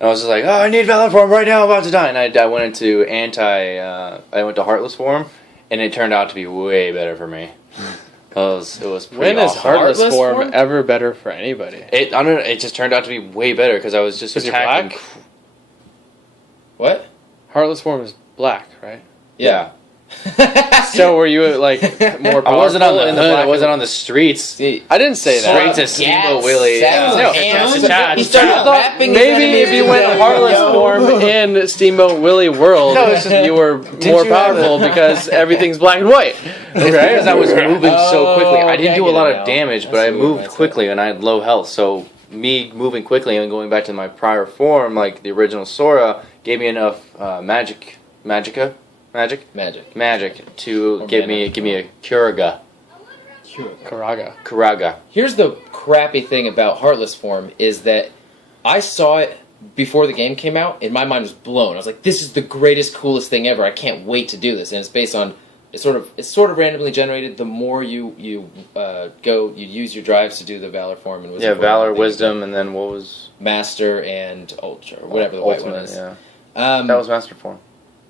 and I was just like, "Oh, I need Valor form right now! I'm about to die!" And I went into I went to Heartless form, and it turned out to be way better for me. It was pretty When is awesome. Heartless Heartless form form? ever better for anybody? I don't know. It just turned out to be way better because I was just 'Cause you're attacking. black? What? Heartless form is black, right? Yeah. So were you like more powerful I wasn't on the in hood. I black wasn't and- on the streets. See, I didn't say Straight that. to Steamboat Willie. No, He started rapping. his Maybe enemies if you to went death. Heartless form in Steamboat Willie World, No, it's just- you were more you have powerful the- because everything's black and white. It's because I was moving so quickly. I okay, didn't I do a get lot it of now. damage, I but I see what moved you're saying. quickly and I had low health. So me moving quickly and going back to my prior form, like the original Sora, gave me enough magic to Or give mana. me a Kuraga. Sure. Karaga. Here's the crappy thing about Heartless form is that I saw it before the game came out, and my mind was blown. I was like, "This is the greatest, coolest thing ever! I can't wait to do this." And it's based on it's sort of randomly generated. The more you use your drives to do the Valor form and Wisdom Yeah, form, Valor, and Wisdom, and then what was Master and Ultra, or whatever the white one Ultimate? is. Yeah, That that was Master form.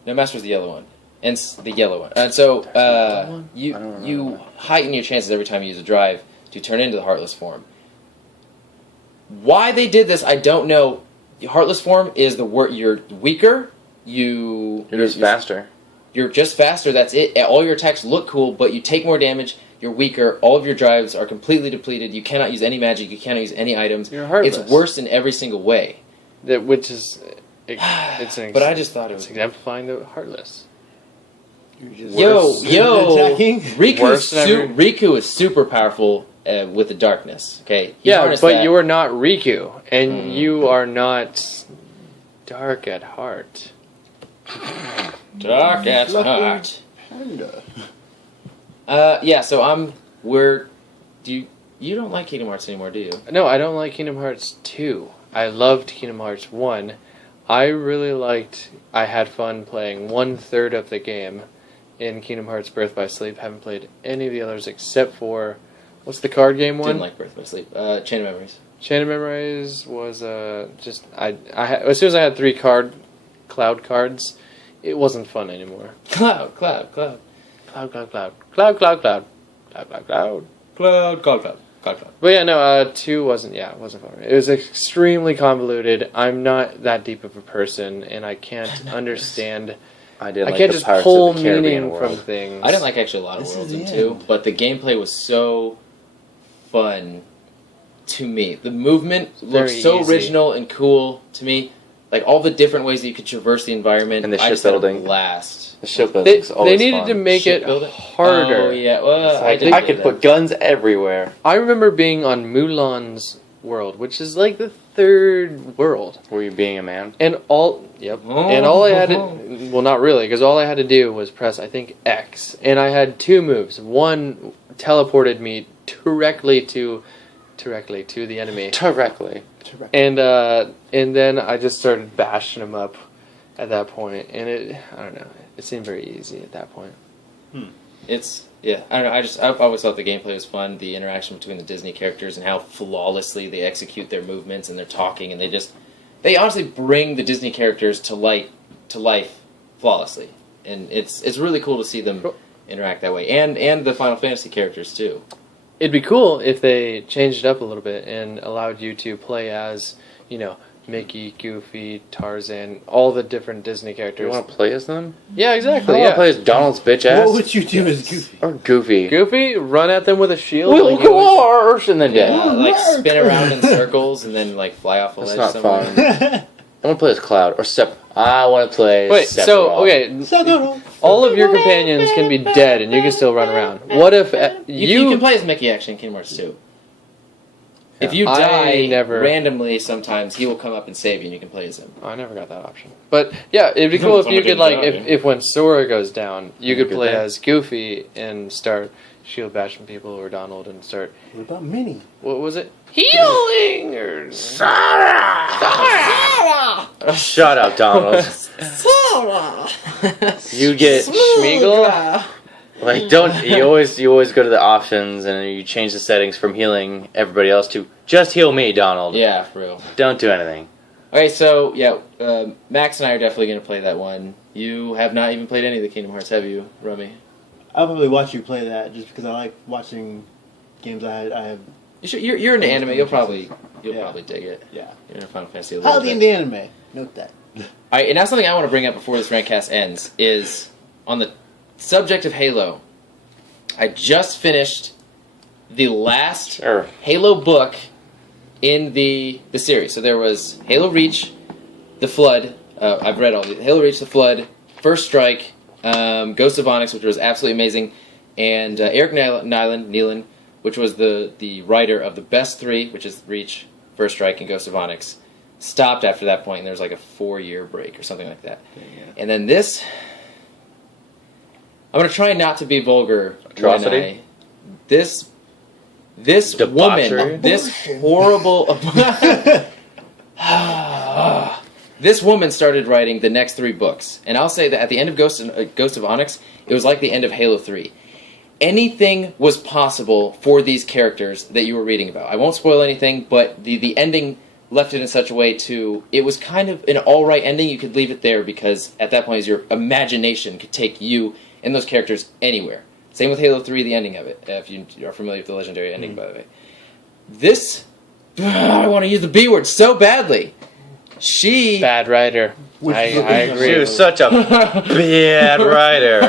No, Master's the yellow one. And the yellow one. And so one? I don't you remember. heighten your chances every time you use a drive to turn into the Heartless form. Why they did this, I don't know. Heartless form is you're weaker. You're just faster. You're just faster. That's it. All your attacks look cool, but you take more damage. You're weaker. All of your drives are completely depleted. You cannot use any magic. You cannot use any items. You're heartless. It's worse in every single way. Which is But I just thought it was exemplifying the Heartless. Yo, Attacking? Riku is super powerful with the darkness. Okay, He Yeah, harnessed but that. you are not Riku, and you are not dark at heart. dark at heart. Yeah. So you don't like Kingdom Hearts anymore, do you? No, I don't like Kingdom Hearts 2. I loved Kingdom Hearts 1. I had fun playing 1/3 of the game in Kingdom Hearts Birth by Sleep. Haven't played any of the others except for, what's the card game one? Didn't like Birth by Sleep. Chain of Memories. Chain of Memories was as soon as I had 3 cloud cards, it wasn't fun anymore. Cloud. But yeah, no, 2 wasn't fun. It was extremely convoluted. I'm not that deep of a person, and I can't understand. I can't just pull meaning from things. I didn't like actually a lot of worlds in 2, but the gameplay was so fun to me. The movement looked so original and cool to me. Like all the different ways that you could traverse the environment. And the I just shipbuilding. had a blast. The shipbuilding's always They needed fun. to make it harder. Oh yeah, well, I could put guns everywhere. I remember being on Mulan's world, which is like the 3rd world. Were you being a man? And all I had to, well, not really, because all I had to do was press, I think, X, and I had 2 moves. One teleported me directly to the enemy, Directly. and then I just started bashing him up at that point, and I don't know, it seemed very easy at that point. I don't know. I've always thought the gameplay was fun. The interaction between the Disney characters and how flawlessly they execute their movements and their talking, and they honestly bring the Disney characters to life flawlessly, and it's really cool to see them interact that way, and the Final Fantasy characters too. It'd be cool if they changed it up a little bit and allowed you to play as, Mickey, Goofy, Tarzan, all the different Disney characters. You want to play as them? Yeah, exactly. I want to play as Donald's bitch ass. What would you do as Goofy? Or Goofy. Goofy, run at them with a shield. We'll go and then dead. Like spin around in circles and then like fly off a ledge That's not somewhere. fun. I want to play as Cloud or Sep. I want to play. Wait, so Sephiroth. all of your companions can be dead and you can still run around. What if You can play as Mickey actually in Kingdom Hearts 2. If you die randomly, sometimes he will come up and save you, and you can play as him. I never got that option. But yeah, it'd be cool if you could if when Sora goes down, you could play as Goofy and start shield bashing people, or Donald and start. What about Minnie? What was it? Healing or Sora! Shut up, Donald. You get Schmeagle. Like you always go to the options and you change the settings from healing everybody else to just heal me, Donald. Yeah, for real. Don't do anything. Okay, so yeah, Max and I are definitely going to play that one. You have not even played any of the Kingdom Hearts, have you, Rummy? I'll probably watch you play that just because I like watching games I have. You're into anime. You'll probably dig it. Yeah. You're into Final Fantasy a little Highly bit. into anime. Note that. All right, and that's something I want to bring up before this Rantcast ends is on the subject of Halo. I just finished the last Halo book in the series. So there was Halo Reach, The Flood. I've read all the Halo Reach, The Flood, First Strike, Ghost of Onyx, which was absolutely amazing, and Eric Nealon, which was the writer of the best 3, which is Reach, First Strike, and Ghost of Onyx. Stopped after that point, and there was like a 4-year break or something like that. Yeah. And then this, I'm going to try not to be vulgar. Atrocity? This woman, this horrible... This woman started writing the next 3 books. And I'll say that at the end of Ghost of Onyx, it was like the end of Halo 3. Anything was possible for these characters that you were reading about. I won't spoil anything, but the ending left it in such a way it was kind of an alright ending. You could leave it there because at that point your imagination could take you and those characters anywhere. Same with Halo 3, the ending of it, if you are familiar with the legendary ending, by the way. This, I want to use the B word so badly. Bad writer. I agree. She was such a bad writer.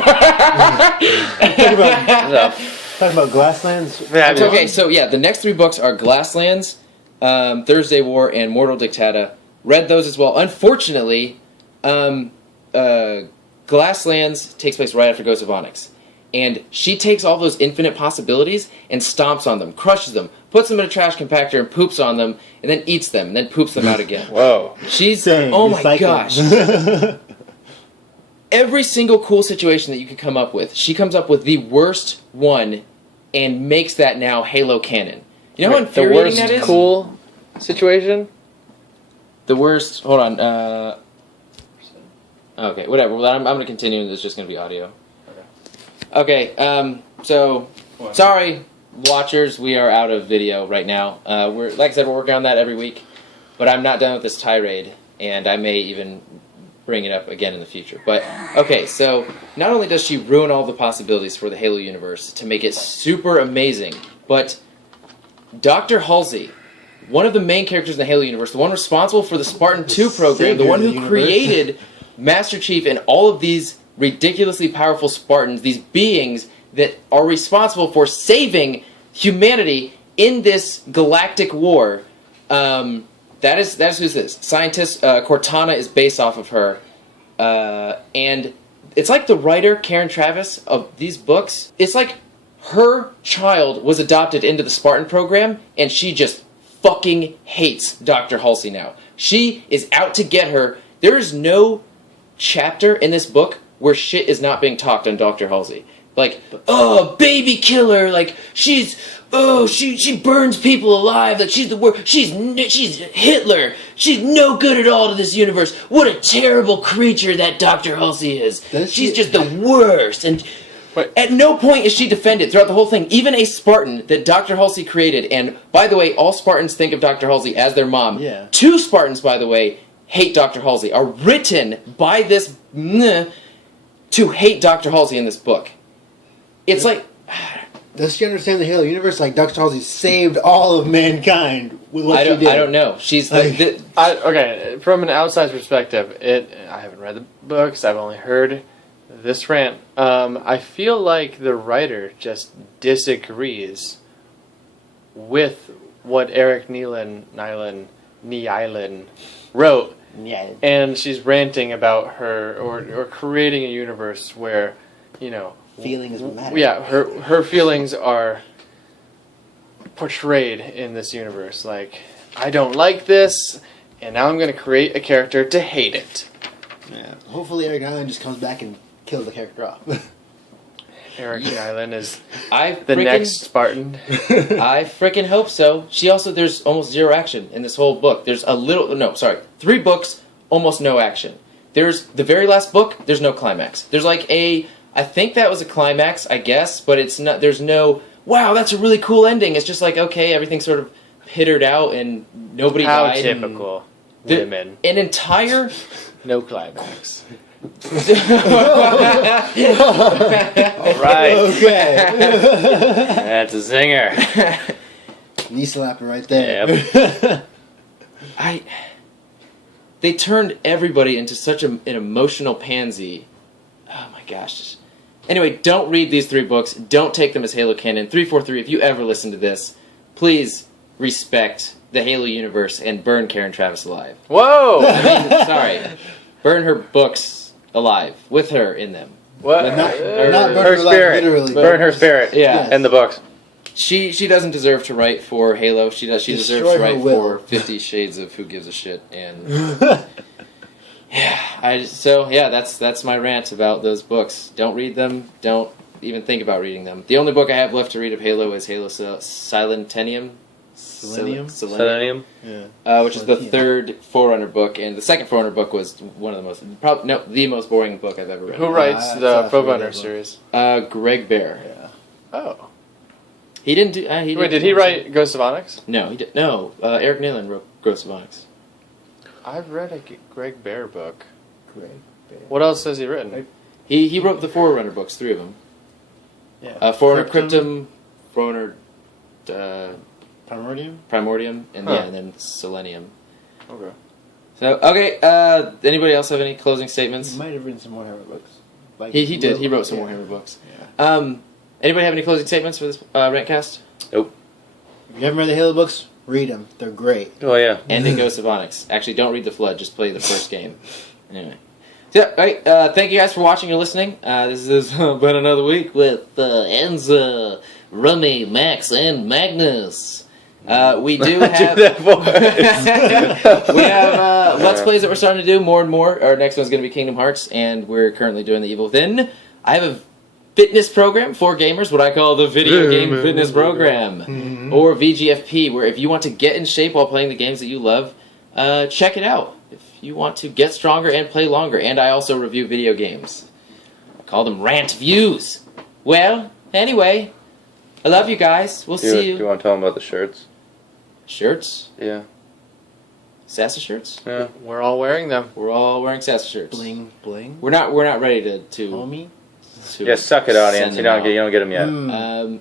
Talking about Glasslands? Okay, so yeah, the next 3 books are Glasslands, Thursday War, and Mortal Dictata. read those as well. Unfortunately, Glasslands takes place right after Ghost of Onyx. And she takes all those infinite possibilities and stomps on them, crushes them, puts them in a trash compactor and poops on them, and then eats them, and then poops them out again. Whoa. She's... Same, oh my recycling. gosh. Every single cool situation that you could come up with, she comes up with the worst one and makes that now Halo canon. You know how infuriating that is? The worst cool situation? The worst... Hold on. Okay, whatever. Well, I'm going to continue, and there's just going to be audio. Okay, so... Sorry, watchers, we are out of video right now. We're like I said, we're working on that every week, but I'm not done with this tirade, and I may even bring it up again in the future. But, okay, so not only does she ruin all the possibilities for the Halo universe to make it super amazing, but Dr. Halsey, one of the main characters in the Halo universe, the one responsible for the Spartan 2 program, the one who created Master Chief and all of these ridiculously powerful Spartans, these beings that are responsible for saving humanity in this galactic war. That is who this is. Scientist Cortana is based off of her. And it's like the writer, Karen Travis, of these books, it's like her child was adopted into the Spartan program, and she just fucking hates Dr. Halsey now. She is out to get her. There is no chapter in this book where shit is not being talked on Dr. Halsey. Like, oh, baby killer, like, she burns people alive, like, she's the worst, she's Hitler, she's no good at all to this universe, what a terrible creature that Dr. Halsey is, she's just the worst, and at no point is she defended throughout the whole thing, even a Spartan that Dr. Halsey created, and, by the way, all Spartans think of Dr. Halsey as their mom. Yeah. 2 Spartans, by the way, hate Dr. Halsey, are written by this to hate Dr. Halsey in this book. It's like... Does she understand the Halo universe? Like, Dr. Halsey saved all of mankind with what she did. I don't know. She's like... Okay, from an outside perspective, I haven't read the books, I've only heard this rant. I feel like the writer just disagrees with what Eric Neilon wrote. Yeah. And she's ranting about her, or creating a universe where, you know... Feelings matter. Yeah, her feelings are portrayed in this universe. Like, I don't like this, and now I'm going to create a character to hate it. Yeah. Hopefully Eric Island just comes back and kills the character off. Eric Island is the next Spartan. I freaking hope so. There's almost zero action in this whole book. There's 3 books, almost no action. There's the very last book, there's no climax. There's like I think that was a climax, I guess, but it's not. There's no, wow, that's a really cool ending. It's just like, okay, everything sort of pittered out and nobody How died. typical women. An entire... No climax. All right. Okay. That's a zinger. Knee slapper right there. Yep. They turned everybody into such an emotional pansy. Oh my gosh. Anyway, don't read these 3 books. Don't take them as Halo canon. 343, if you ever listen to this, please respect the Halo universe and burn Karen Travis alive. Whoa! Sorry. Burn her books alive, with her in them. What? Not burn Her her alive, spirit. literally. Burn her spirit. Yeah. In the books. She doesn't deserve to write for Halo. She deserves Destroy to her write will. for 50 Shades of Who Gives a Shit. And yeah, that's my rant about those books. Don't read them. Don't even think about reading them. The only book I have left to read of Halo is Halo Silentenium. Selenium. Yeah. Which is the 3rd Forerunner book, and the 2nd Forerunner book was one of the most boring book I've ever read. Who writes I the saw that Forerunner one. series? Greg Bear. Yeah. Oh. He didn't do. Wait, did he write Ghost of Onyx? No, he did. No, Eric Neilon wrote Ghost of Onyx. I've read a Greg Bear book. Great. What else has he written? He wrote the Forerunner books, 3 of them. Yeah. Forerunner Cryptum, Forerunner Primordium? Primordium, and Huh. and then Selenium. Okay. So okay, anybody else have any closing statements? He might have written some more Hammer books. Like He did. He wrote some more Hammer books. Yeah. Anybody have any closing statements for this Rantcast? Nope. If you haven't read the Halo books, Read them. They're great. Oh yeah. And in Ghost of Onyx. Actually, don't read the Flood. Just play the first game. Anyway. So, all right, thank you guys for watching and listening. This has been another week with Enzer, Rummy, Max, and Magnus. We do have we have Let's Plays that we're starting to do more and more. Our next one's going to be Kingdom Hearts, and we're currently doing The Evil Within. I have a fitness program for gamers, what I call the Video Game Fitness Program, or VGFP, where if you want to get in shape while playing the games that you love, check it out. If you want to get stronger and play longer, and I also review video games. I call them rant views. Well, anyway, I love you guys. We'll see you. Do you want to tell them about the shirts? Shirts? Yeah. SASA shirts? Yeah. We're all wearing them. We're all wearing SASA shirts. Bling, bling. We're not ready to Homie. Yeah, suck it, audience. send You them don't out. get them yet.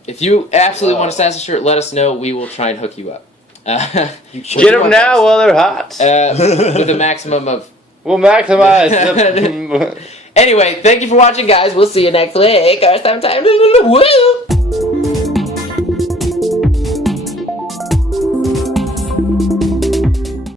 If you absolutely want a SASA shirt, let us know. We will try and hook you up. Get them now while they're hot. With a maximum of... We'll maximize them. Anyway, thank you for watching, guys. We'll see you next week or sometime. Woo!